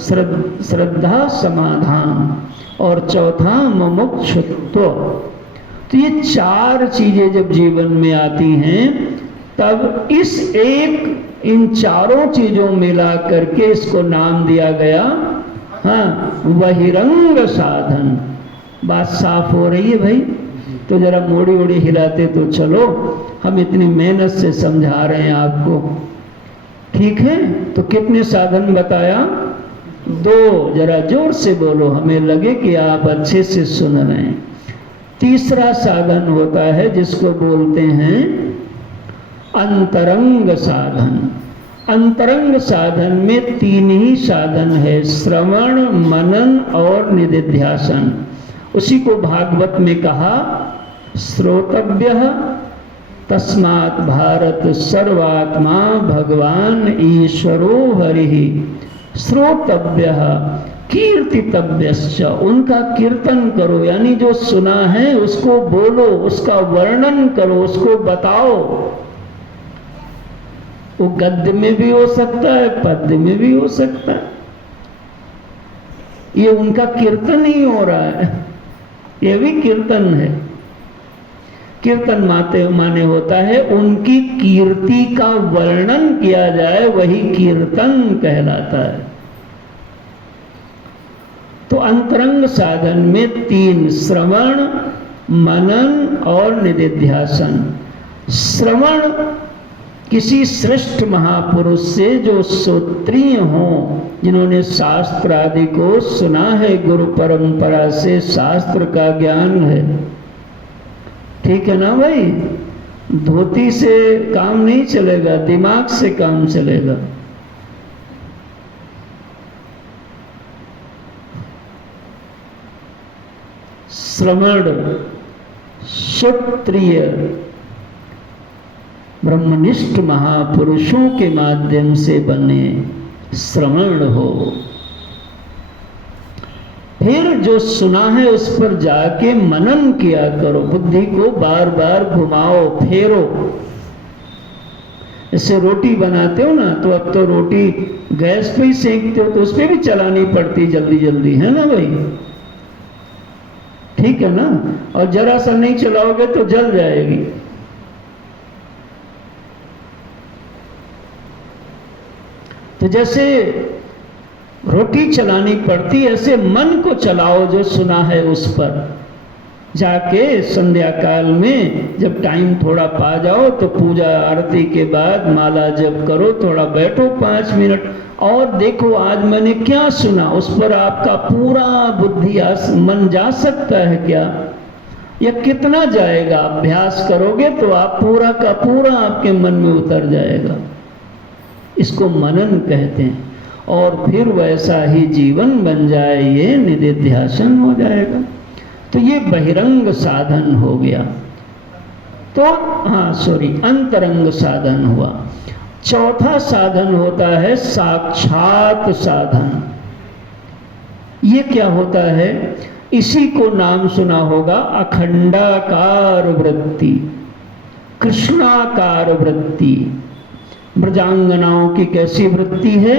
श्रद्धा समाधान और चौथा मुमुक्षुत्व। तो ये 4 चीजें जब जीवन में आती हैं तब इन चारों चीजों मिला करके इसको नाम दिया गया बहिरंग साधन। बात साफ हो रही है भाई? तो जरा मोड़ी ओड़ी हिलाते तो चलो, हम इतनी मेहनत से समझा रहे हैं आपको, ठीक है? तो कितने साधन बताया? 2, जरा जोर से बोलो, हमें लगे कि आप अच्छे से सुन रहे हैं। तीसरा साधन होता है जिसको बोलते हैं अंतरंग साधन। अंतरंग साधन में 3 ही साधन है, श्रवण, मनन और निदिध्यासन। उसी को भागवत में कहा, श्रोतव्यः तस्मात् भारत सर्वात्मा भगवान ईश्वरो हरिः श्रोतव्यः कीर्तितव्यश्च। उनका कीर्तन करो, यानी जो सुना है उसको बोलो, उसका वर्णन करो, उसको बताओ। वो गद्य में भी हो सकता है, पद्य में भी हो सकता है। ये उनका कीर्तन ही हो रहा है, ये भी कीर्तन है। कीर्तन माने होता है उनकी कीर्ति का वर्णन किया जाए, वही कीर्तन कहलाता है। तो अंतरंग साधन में 3, श्रवण, मनन और निदिध्यासन। श्रवण किसी श्रेष्ठ महापुरुष से जो श्रोत्रिय हों, जिन्होंने शास्त्र आदि को सुना है, गुरु परंपरा से शास्त्र का ज्ञान है, ठीक है ना भाई? धोती से काम नहीं चलेगा, दिमाग से काम चलेगा। श्रवण, श्रोत्रिय ब्रह्मनिष्ठ महापुरुषों के माध्यम से बने श्रवण हो। फिर जो सुना है उस पर जाके मनन किया करो, बुद्धि को बार बार घुमाओ, फेरो। इससे रोटी बनाते हो ना, तो अब तो रोटी गैस पे ही सेकते हो, तो उस पर भी चलानी पड़ती जल्दी जल्दी, है ना भाई? ठीक है ना? और जरा सा नहीं चलाओगे तो जल जाएगी। तो जैसे रोटी चलानी पड़ती, ऐसे मन को चलाओ जो सुना है उस पर। जाके संध्या काल में जब टाइम थोड़ा पा जाओ तो पूजा आरती के बाद माला जप करो, थोड़ा बैठो 5 मिनट और देखो आज मैंने क्या सुना। उस पर आपका पूरा बुद्धि मन जा सकता है क्या, या कितना जाएगा? अभ्यास करोगे तो आप पूरा का पूरा आपके मन में उतर जाएगा। इसको मनन कहते हैं। और फिर वैसा ही जीवन बन जाए, ये निदिध्यासन हो जाएगा। तो ये बहिरंग साधन हो गया। तो अंतरंग साधन हुआ। चौथा साधन होता है साक्षात साधन। ये क्या होता है? इसी को नाम सुना होगा, अखंडाकार वृत्ति, कृष्णाकार वृत्ति। ब्रजांगनाओं की कैसी वृत्ति है?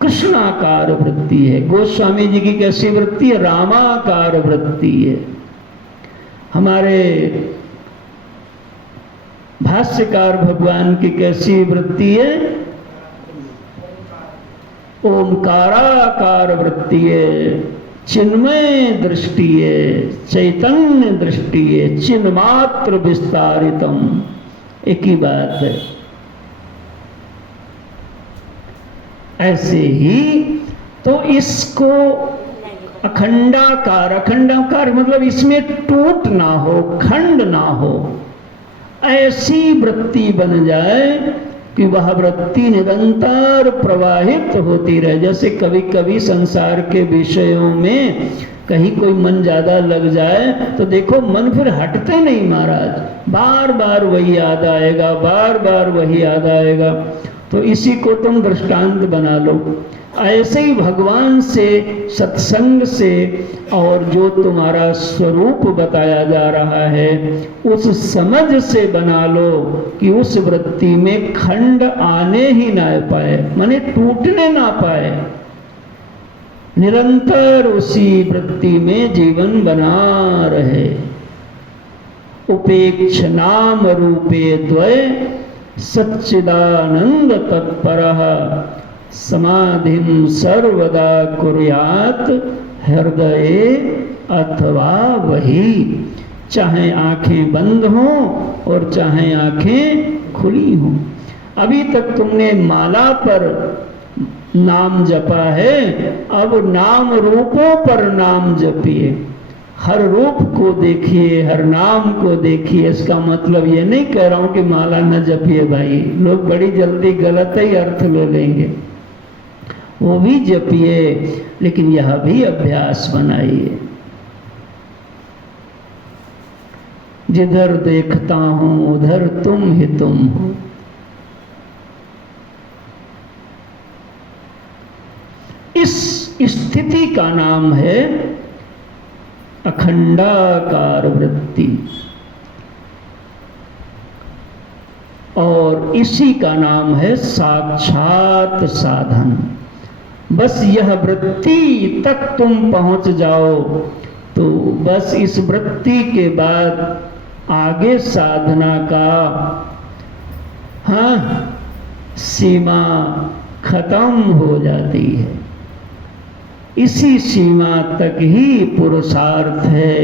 कृष्णाकार वृत्ति है। गोस्वामी जी की कैसी वृत्ति है? रामाकार वृत्ति है। हमारे भाष्यकार भगवान की कैसी वृत्ति है? ओंकाराकार वृत्ति है, चिन्मय दृष्टि है, चैतन्य दृष्टि है, चिन्मात्र विस्तारितम। एक ही बात है। ऐसे ही तो इसको अखंडाकार, अखंडाकार मतलब इसमें टूट ना हो, खंड ना हो, ऐसी वृत्ति बन जाए कि वह वृत्ति निरंतर प्रवाहित होती रहे। जैसे कभी कभी संसार के विषयों में कहीं कोई मन ज्यादा लग जाए तो देखो मन फिर हटते नहीं महाराज, बार बार वही याद आएगा, बार बार वही याद आएगा। तो इसी को तुम दृष्टांत बना लो। ऐसे ही भगवान से, सत्संग से, और जो तुम्हारा स्वरूप बताया जा रहा है उस समझ से बना लो कि उस वृत्ति में खंड आने ही ना पाए, माने टूटने ना पाए। निरंतर उसी वृत्ति में जीवन बना रहे। उपेक्ष नाम रूपे द्वय सच्चिदानंद तत्परः समाधिं सर्वदा कुर्यात् हृदये अथवा वही। चाहे आंखें बंद हों और चाहे आंखें खुली हों। अभी तक तुमने माला पर नाम जपा है, अब नाम रूपों पर नाम जपिए। हर रूप को देखिए, हर नाम को देखिए। इसका मतलब ये नहीं कह रहा हूं कि माला न जपिए भाई, लोग बड़ी जल्दी गलत ही अर्थ ले लेंगे। वो भी जपिए, लेकिन यह भी अभ्यास बनाइए। जिधर देखता हूं उधर तुम ही तुम हो। इस स्थिति का नाम है अखंडाकार वृत्ति, और इसी का नाम है साक्षात साधन। बस यह वृत्ति तक तुम पहुंच जाओ तो बस इस वृत्ति के बाद आगे साधना का सीमा खत्म हो जाती है। इसी सीमा तक ही पुरुषार्थ है,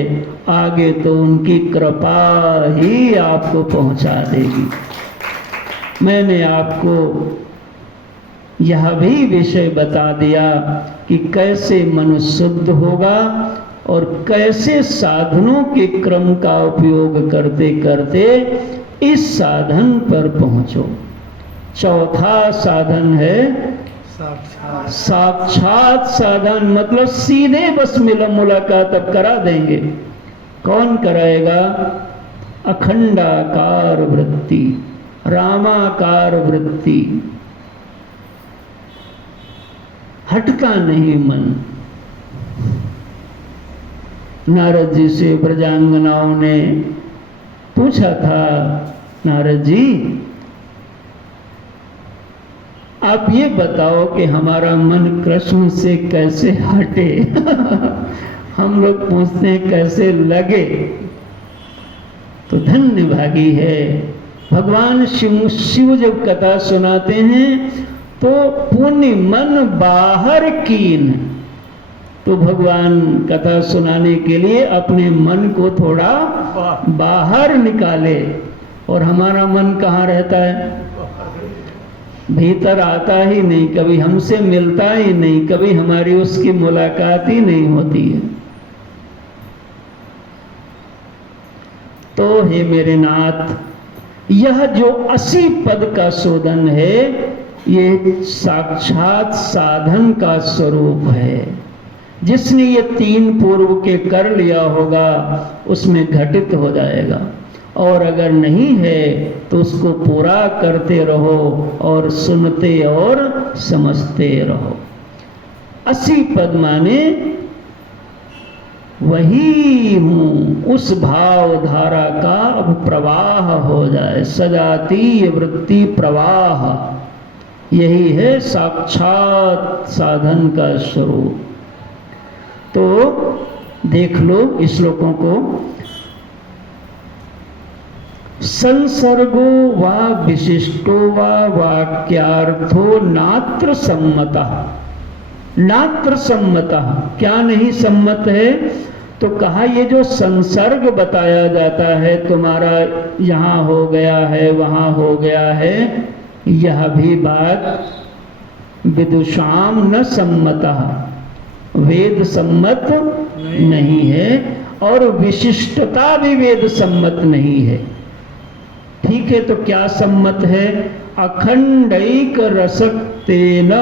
आगे तो उनकी कृपा ही आपको पहुंचा देगी। मैंने आपको यह भी विषय बता दिया कि कैसे मनुष्य शुद्ध होगा और कैसे साधनों के क्रम का उपयोग करते करते इस साधन पर पहुंचो। चौथा साधन है साक्षात साधन, मतलब सीधे बस मुलाकात अब करा देंगे। कौन कराएगा? अखंडाकार वृत्ति, रामाकार वृत्ति। हटता नहीं मन। नारद जी से ब्रजांगनाओं ने पूछा था, नारद जी आप ये बताओ कि हमारा मन कृष्ण से कैसे हटे। हम लोग पूछते हैं कैसे लगे, तो धन्य भागी है। भगवान शिव जब कथा सुनाते हैं तो पुण्य मन बाहर कीन, तो भगवान कथा सुनाने के लिए अपने मन को थोड़ा बाहर निकाले। और हमारा मन कहाँ रहता है? भीतर आता ही नहीं, कभी हमसे मिलता ही नहीं, कभी हमारी उसकी मुलाकात ही नहीं होती है। तो हे मेरे नाथ, यह जो 80 पद का शोधन है ये साक्षात साधन का स्वरूप है। जिसने ये 3 पूर्व के कर लिया होगा उसमें घटित हो जाएगा, और अगर नहीं है तो उसको पूरा करते रहो और सुनते और समझते रहो। 80 पद माने वही हूं, उस भाव धारा का अब प्रवाह हो जाए, सजातीय वृत्ति प्रवाह। यही है साक्षात साधन का स्वरूप। तो देख लो इस श्लोकों को। संसर्गो वा विशिष्टो वा वाक्यार्थो नात्र सम्मतः। नात्र सम्मतः क्या नहीं सम्मत है? तो कहा ये जो संसर्ग बताया जाता है, तुम्हारा यहाँ हो गया है वहाँ हो गया है, यह भी बात विदुषाम न सम्मतः, वेद सम्मत नहीं है, और विशिष्टता भी वेद सम्मत नहीं है। ठीक है, तो क्या सम्मत है? अखंडैक रसक्तेन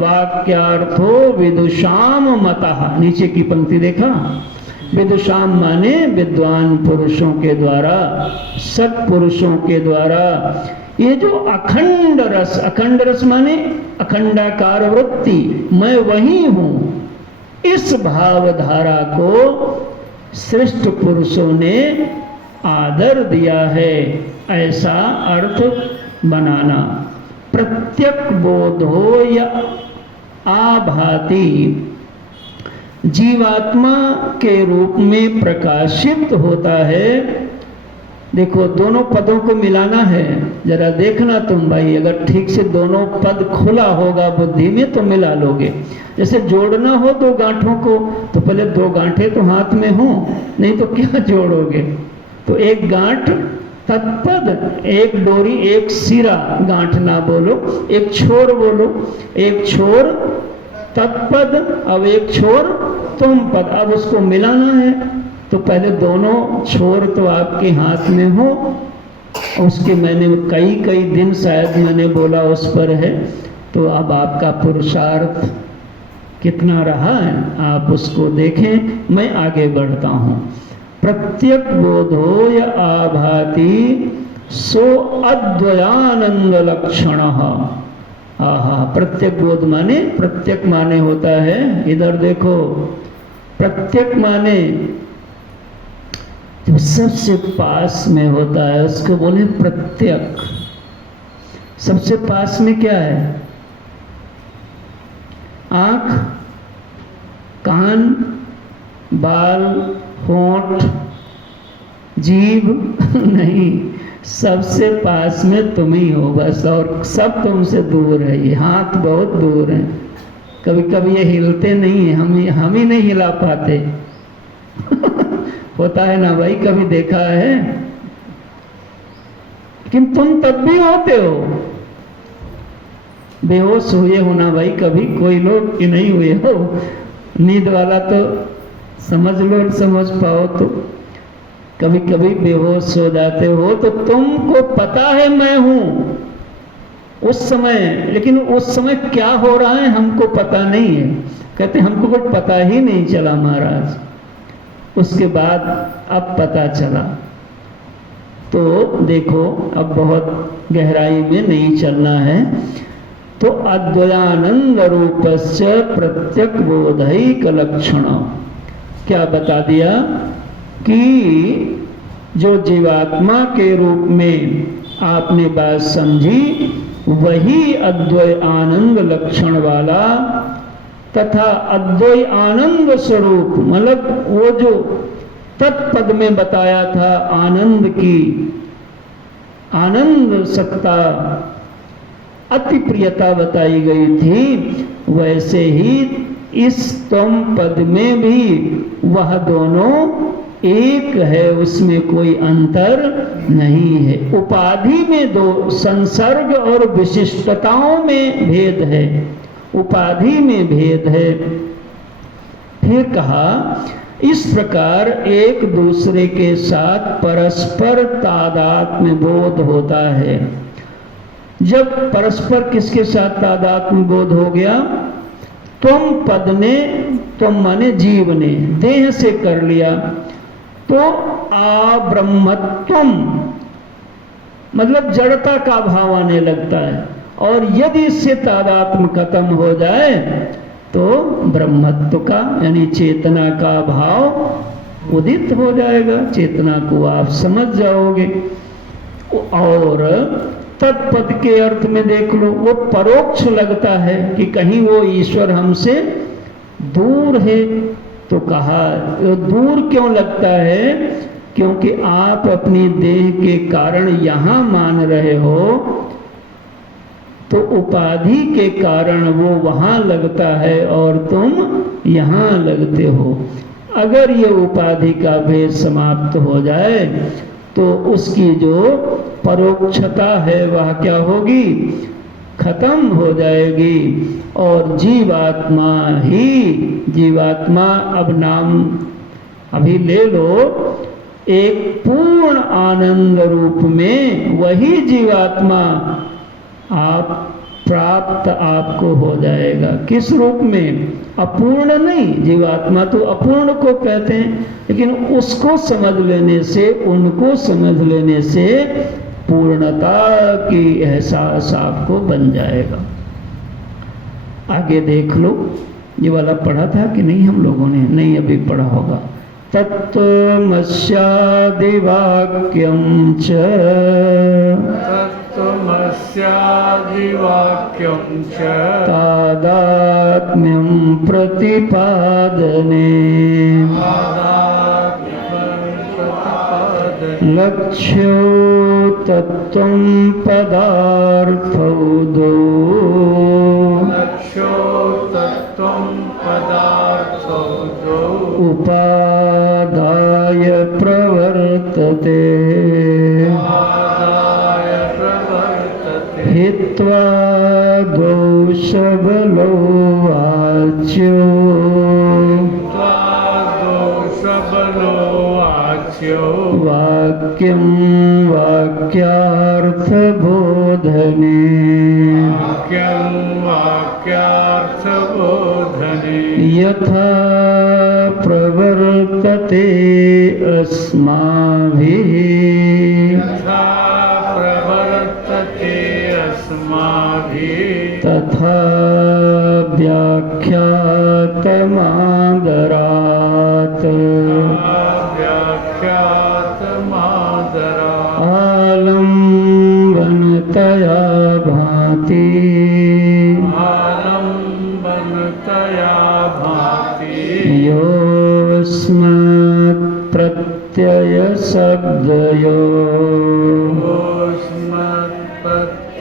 वाक्यार्थो विदुषाम मतः। नीचे की पंक्ति देखा? विदुषाम माने विद्वान पुरुषों के द्वारा, सत्पुरुषों के द्वारा ये जो अखंड रस माने अखंडाकार वृत्ति, मैं वही हूं, इस भावधारा को श्रेष्ठ पुरुषों ने आदर दिया है, ऐसा अर्थ बनाना। प्रत्यक बोधो या आभाति, जीवात्मा के रूप में प्रकाशित होता है। देखो दोनों पदों को मिलाना है, जरा देखना तुम भाई, अगर ठीक से दोनों पद खुला होगा बुद्धि में तो मिला लोगे। जैसे जोड़ना हो दो गांठों को तो पहले दो गांठें तो हाथ में हो, नहीं तो क्या जोड़ोगे। तो एक गांठ तत्पद, एक डोरी एक सिरा, गांठ ना बोलो, एक छोर बोलो, एक छोर तत्पद, अब एक छोर तुम पद, अब उसको मिलाना है। तो पहले दोनों छोर तो आपके हाथ में हो, उसके मैंने कई दिन शायद मैंने बोला उस पर है, तो अब आपका पुरुषार्थ कितना रहा है आप उसको देखें। मैं आगे बढ़ता हूँ। प्रत्यक बोधो या आभाति सो अद्वयानंद लक्षण। आहा, प्रत्यक बोध माने, प्रत्यक माने होता है, इधर देखो, प्रत्यक माने जो सबसे पास में होता है उसको बोले प्रत्यक। सबसे पास में क्या है? आंख, कान, बाल, होंठ, जीभ नहीं, सबसे पास में तुम ही हो बस, और सब तुमसे दूर है। ये हाथ बहुत दूर है, कभी कभी ये हिलते नहीं है, हम ही नहीं हिला पाते होता है ना भाई, कभी देखा है? लेकिन तुम तब भी होते हो, बेहोश हुए हो ना भाई कभी, कोई लोग कि नहीं हुए हो, नींद वाला तो समझ लो, समझ पाओ तो कभी कभी बेहोश हो जाते हो, तो तुमको पता है मैं हूं उस समय, लेकिन उस समय क्या हो रहा है हमको पता नहीं है। कहते हमको कुछ पता ही नहीं चला महाराज, उसके बाद अब पता चला। तो देखो अब बहुत गहराई में नहीं चलना है। तो अद्वयानंद रूपस्य प्रत्यक बोधैक लक्षण, क्या बता दिया कि जो जीवात्मा के रूप में आपने बात समझी, वही अद्वय आनंद लक्षण वाला तथा अद्वय आनंद स्वरूप, मतलब वो जो तत्पद में बताया था आनंद की, आनंद सत्ता, अति प्रियता बताई गई थी, वैसे ही इस तम पद में भी वह दोनों एक है, उसमें कोई अंतर नहीं है। उपाधि में दो, संसर्ग और विशिष्टताओं में भेद है, उपाधि में भेद है। फिर कहा इस प्रकार एक दूसरे के साथ परस्पर तादात्म्य बोध होता है। जब परस्पर किसके साथ तादात्म्य बोध हो गया? तुम पद ने, तुम माने जीव ने देह से कर लिया, तो आब्रह्मत्वम मतलब जड़ता का भाव आने लगता है, और यदि इससे तादात्म्य खत्म हो जाए तो ब्रह्मत्व का यानी चेतना का भाव उदित हो जाएगा, चेतना को आप समझ जाओगे। और तत्पद के अर्थ में देख लो, वो परोक्ष लगता है कि कहीं वो ईश्वर हमसे दूर है। तो कहा दूर क्यों लगता है? क्योंकि आप अपनी देह के कारण यहां मान रहे हो, तो उपाधि के कारण वो वहां लगता है और तुम यहां लगते हो। अगर ये उपाधि का भेद समाप्त हो जाए तो उसकी जो परोक्षता है वह क्या होगी? खत्म हो जाएगी, और जीवात्मा ही, जीवात्मा अब नाम अभी ले लो, एक पूर्ण आनंद रूप में वही जीवात्मा आप प्राप्त आपको हो जाएगा। किस रूप में? अपूर्ण नहीं, जीवात्मा तो अपूर्ण को कहते हैं, लेकिन उसको समझ लेने से, उनको समझ लेने से पूर्णता की एहसास आपको बन जाएगा। आगे देख लो, ये वाला पढ़ा था कि नहीं हम लोगों ने? नहीं, अभी पढ़ा होगा। तत्त्वमस्यादिवाक्यं च तत्त्वमस्यादिवाक्यं च तादात्म्यं प्रतिपादने लक्ष्यो तत्त्वं पदार्थौ द्वौ लक्ष्यो तत्त्वं पदार्थौ द्वौ उपादाय प्रवर्तते उपादाय प्रवर्तते हित्वा द्वौ शबलो वाच्यो सबलो वाच्यो वाक्यं वाक्यार्थबोधने वाक्यं वाक्यार्थबोधने यथा प्रवर्तते अस्माभिः यथा प्रवर्तते अस्माभिः तथा व्याख्यातमादरात् व्याख्यातमादरा आलम्बनतया भाति आलम्बनतया भाति योऽस्मत् प्रत्ययशब्दयो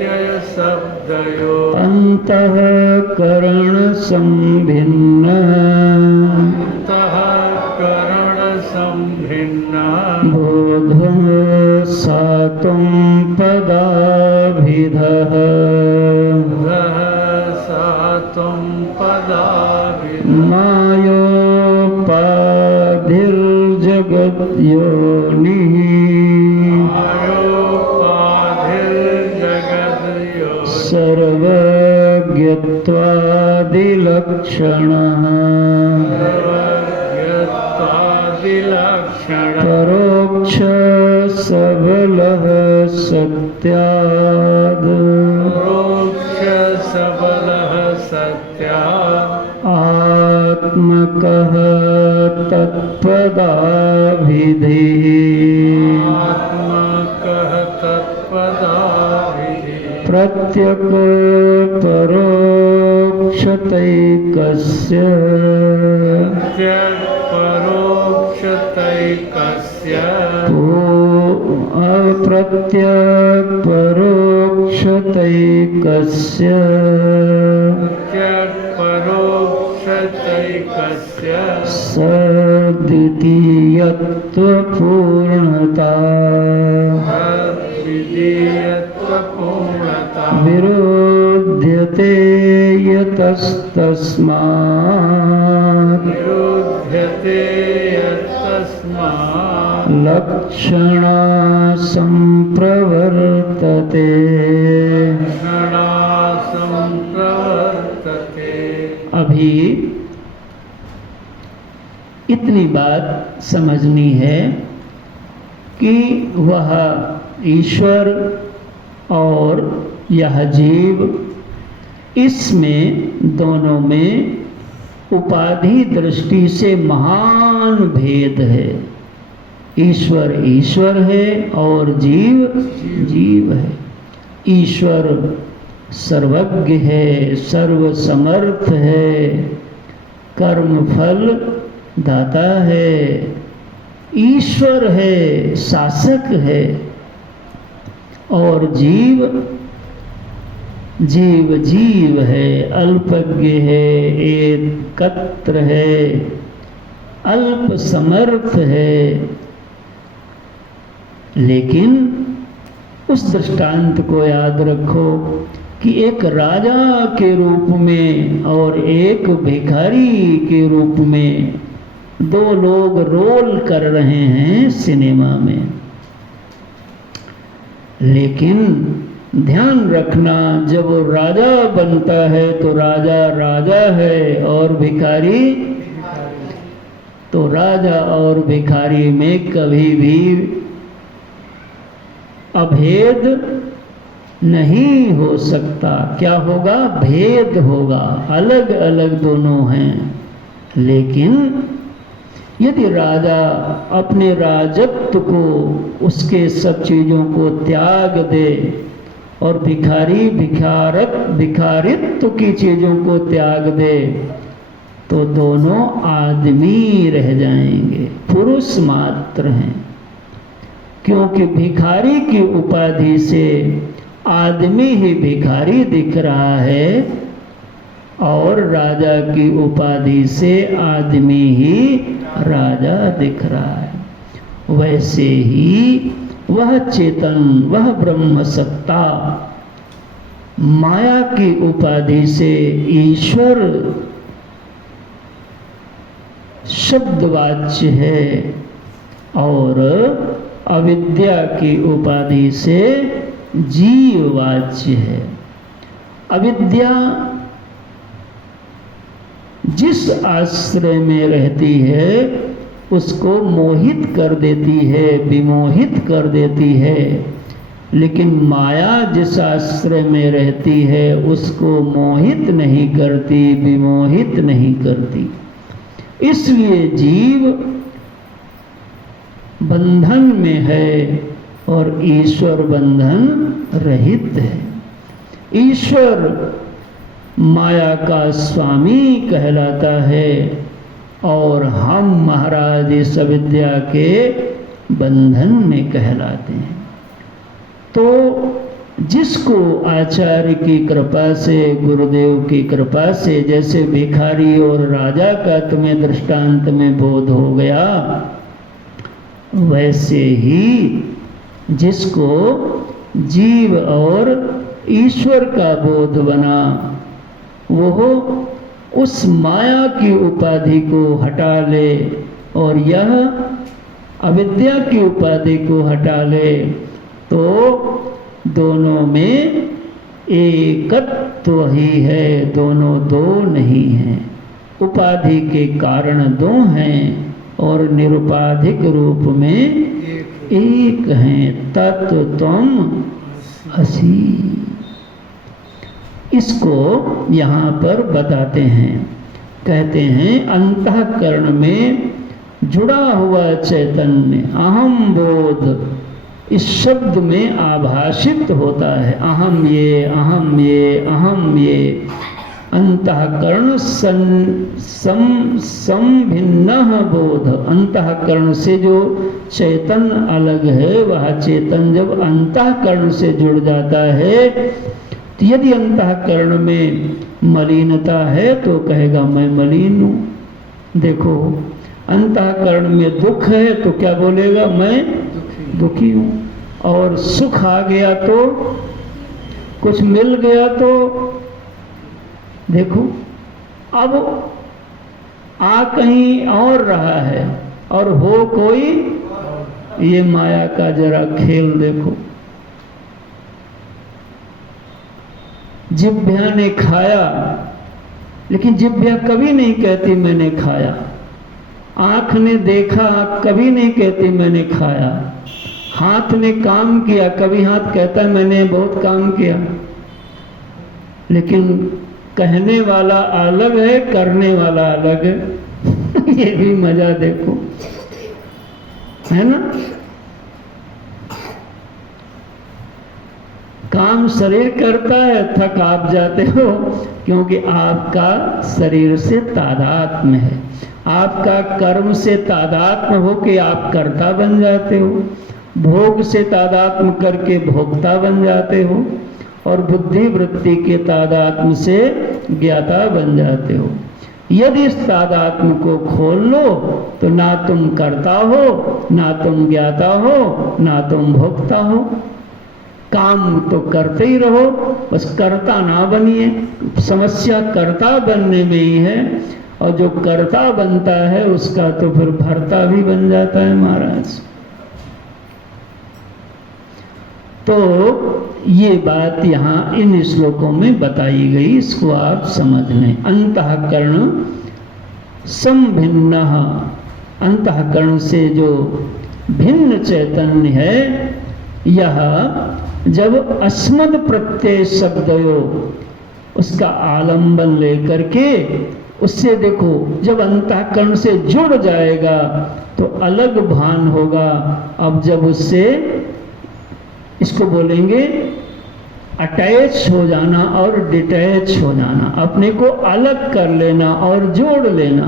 प्रत्ययशब्दयो अन्तःकरणसम्भिन्न करणसम्भिन्न बोधं सात्वं पदाभिधः सात्वं पदाभिधः मायोपाधिर्जगद्योनिः मायोपाधिर्जगद्यो सर्वज्ञत्वादिलक्षणः सर्वज्ञत्वादिलक्षणः परोक्ष सबलः सत्याद् परोक्ष सबलः सत्यात् आत्मकः तत्पदाभिधिः आत्मकः तत्पदाभिधिः प्रत्यक परोक्षतैकस्य परोक्षतैकस्य अप्रत्यक परोक्षतैकस्य परोक्षतैकस्य सद्वितीयत्वपूर्णता द्वितीयत्वपूर्णता विरोध्यते यतस्तस्मात् विरुध्यते यत्तस्मात् लक्षणा संप्रवर्तते क्षणा संप्रवर्तते। अभी इतनी बात समझनी है कि वह ईश्वर और यह जीव, इसमें दोनों में उपाधि दृष्टि से महान भेद है। ईश्वर ईश्वर है और जीव जीव है। ईश्वर सर्वज्ञ है, सर्वसमर्थ है, कर्म फल दाता है, ईश्वर है, शासक है। और जीव जीव जीव है, अल्पज्ञ है, एकत्र है, अल्प समर्थ है। लेकिन उस दृष्टांत को याद रखो कि एक राजा के रूप में और एक भिखारी के रूप में दो लोग रोल कर रहे हैं सिनेमा में। लेकिन ध्यान रखना, जब वो राजा बनता है तो राजा राजा है और भिखारी तो राजा और भिखारी में कभी भी अभेद नहीं हो सकता। क्या होगा? भेद होगा, अलग अलग दोनों हैं। लेकिन यदि राजा अपने राजत्व को, उसके सब चीज़ों को त्याग दे और भिखारी भिखारित्व की चीज़ों को त्याग दे, तो दोनों आदमी रह जाएंगे, पुरुष मात्र हैं। क्योंकि भिखारी की उपाधि से आदमी ही भिखारी दिख रहा है और राजा की उपाधि से आदमी ही राजा दिख रहा है। वैसे ही वह चेतन, वह ब्रह्म सत्ता माया की उपाधि से ईश्वर शब्दवाच्य है और अविद्या की उपाधि से जीववाच्य है। अविद्या जिस आश्रय में रहती है उसको मोहित कर देती है, विमोहित कर देती है, लेकिन माया जिस आश्रय में रहती है उसको मोहित नहीं करती, विमोहित नहीं करती। इसलिए जीव बंधन में है और ईश्वर बंधन रहित है। ईश्वर माया का स्वामी कहलाता है और हम महाराज इस अविद्या के बंधन में कहलाते हैं। तो जिसको आचार्य की कृपा से, गुरुदेव की कृपा से, जैसे भिखारी और राजा का तुम्हें दृष्टांत में बोध हो गया, वैसे ही जिसको जीव और ईश्वर का बोध बना, वो उस माया की उपाधि को हटा ले और यह अविद्या की उपाधि को हटा ले, तो दोनों में एकत्व ही है, दोनों दो नहीं हैं। उपाधि के कारण दो हैं और निरुपाधिक रूप में एक हैं। तत्व त्वम् असि। इसको यहाँ पर बताते हैं, कहते हैं अंतःकरण में जुड़ा हुआ चैतन्य अहम बोध इस शब्द में आभाषित होता है। अहम ये, अहम ये, अहम ये। अंतःकरण संभिन्न बोध, अंतःकरण से जो चेतन अलग है, वह चेतन जब अंतःकरण से जुड़ जाता है, तो यदि अंतःकरण में मलिनता है तो कहेगा मैं मलिन हूँ। देखो, अंतःकरण में दुख है तो क्या बोलेगा? मैं दुखी हूँ। और सुख आ गया तो, कुछ मिल गया तो, देखो अब आ कहीं और रहा है और हो कोई, ये माया का जरा खेल देखो। जिह्वा ने खाया, लेकिन जिह्वा कभी नहीं कहती मैंने खाया। आँख ने देखा, कभी नहीं कहती मैंने खाया। हाथ ने काम किया, कभी हाथ कहता है मैंने बहुत काम किया। लेकिन कहने वाला अलग है, करने वाला अलग है। ये भी मजा देखो, है ना? काम शरीर करता है, थक आप जाते हो, क्योंकि आपका शरीर से तादात्म्य है। आपका कर्म से तादात्म्य हो के आप कर्ता बन जाते हो, भोग से तादात्म्य करके भोक्ता बन जाते हो, और बुद्धि वृत्ति के तादात्म्य से ज्ञाता बन जाते हो। यदि इस तादात्म्य को खोल लो तो ना तुम कर्ता हो, ना तुम ज्ञाता हो, ना तुम भोक्ता हो। काम तो करते ही रहो, बस कर्ता ना बनिए। समस्या कर्ता बनने में ही है, और जो कर्ता बनता है उसका तो फिर भर्ता भी बन जाता है महाराज। तो ये बात यहाँ इन श्लोकों में बताई गई, इसको आप समझ लें। अंतःकरण संभिन्न, अंतःकरण से जो भिन्न चैतन्य है यह जब अस्मद प्रत्यय शब्दयो उसका आलंबन लेकर के उससे देखो, जब अंतःकरण से जुड़ जाएगा तो अलग भान होगा। अब जब उससे इसको बोलेंगे अटैच हो जाना और डिटैच हो जाना, अपने को अलग कर लेना और जोड़ लेना।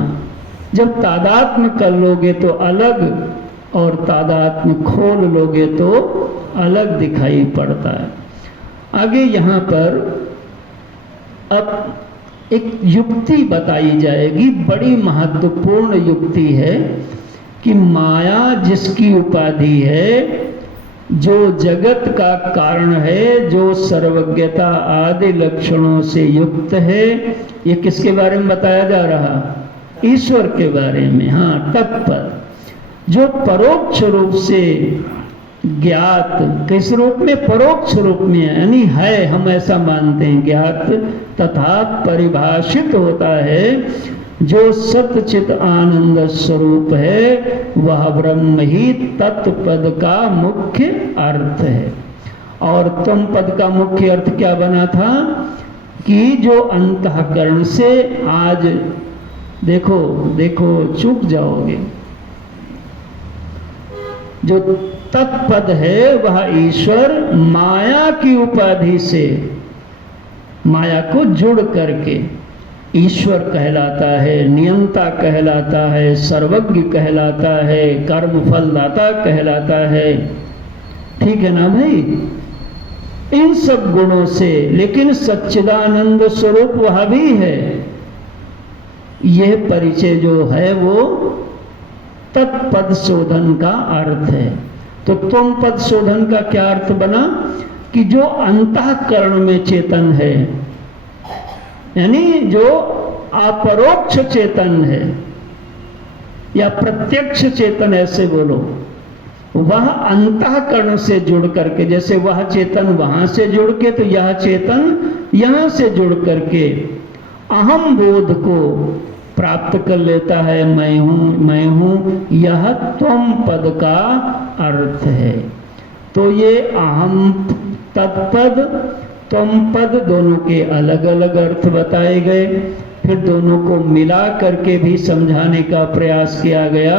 जब तादात्म्य कर लोगे तो अलग, और तादात्म्य खोल लोगे तो अलग दिखाई पड़ता है। आगे यहाँ पर अब एक युक्ति बताई जाएगी, बड़ी महत्वपूर्ण युक्ति है कि माया जिसकी उपाधि है, जो जगत का कारण है, जो सर्वज्ञता आदि लक्षणों से युक्त है, ये किसके बारे में बताया जा रहा? ईश्वर के बारे में। हाँ, तत्पद जो परोक्ष रूप से ज्ञात, किस रूप में? परोक्ष रूप में, यानी है, हम ऐसा मानते हैं, ज्ञात तथा परिभाषित होता है, जो सतचित आनंद स्वरूप है, वह ब्रह्म ही तत्पद का मुख्य अर्थ है। और तम पद का मुख्य अर्थ क्या बना था कि जो अंतःकरण से आज देखो देखो चूक जाओगे, जो तत्पद है वह ईश्वर माया की उपाधि से, माया को जुड़ करके ईश्वर कहलाता है, नियंता कहलाता है, सर्वज्ञ कहलाता है, कर्म फलदाता कहलाता है। ठीक है ना भाई? इन सब गुणों से, लेकिन सच्चिदानंद स्वरूप वह भी है। यह परिचय जो है वो तत्पद शोधन का अर्थ है। तो तुम पद शोधन का क्या अर्थ बना कि जो अंतःकरण में चेतन है, यानी जो अपरोक्ष चेतन है या प्रत्यक्ष चेतन, ऐसे बोलो, वह अंतःकरण से जुड़ करके, जैसे वह चेतन वहां से जुड़ के, तो यह चेतन यहां से जुड़ करके अहम बोध को प्राप्त कर लेता है। मैं हूं, यह त्वम पद का अर्थ है। तो ये अहम तत्पद त्वम पद दोनों के अलग अलग अर्थ बताए गए, फिर दोनों को मिला करके भी समझाने का प्रयास किया गया।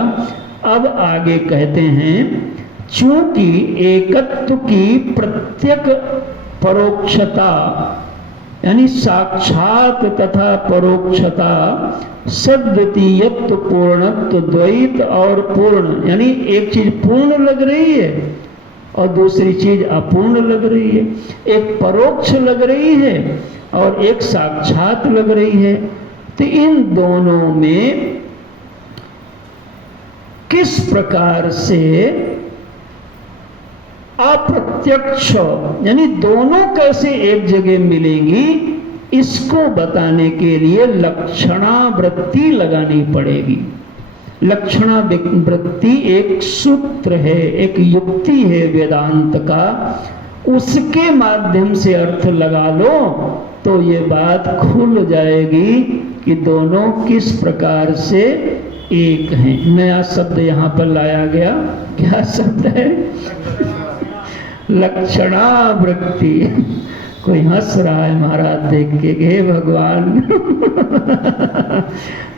अब आगे कहते हैं, चूंकि एकत्व की प्रत्यक परोक्षता, यानी साक्षात तथा परोक्षता, सद्वितीयत्व, पूर्णत्व, द्वैत और पूर्ण, यानी एक चीज पूर्ण लग रही है और दूसरी चीज अपूर्ण लग रही है, एक परोक्ष लग रही है और एक साक्षात लग रही है। तो इन दोनों में किस प्रकार से अप्रत्यक्ष, यानी दोनों कैसे एक जगह मिलेंगी, इसको बताने के लिए लक्षणावृत्ति लगानी पड़ेगी। लक्षणावृत्ति एक सूत्र है, एक युक्ति है वेदांत का, उसके माध्यम से अर्थ लगा लो तो ये बात खुल जाएगी कि दोनों किस प्रकार से एक हैं। नया शब्द यहाँ पर लाया गया, क्या शब्द है? लक्षणावृत्ति। कोई हंस रहा है महाराज देख के, हे भगवान।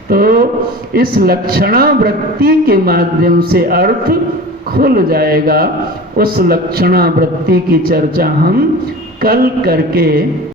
तो इस लक्षणावृत्ति के माध्यम से अर्थ खुल जाएगा। उस लक्षणावृत्ति की चर्चा हम कल करके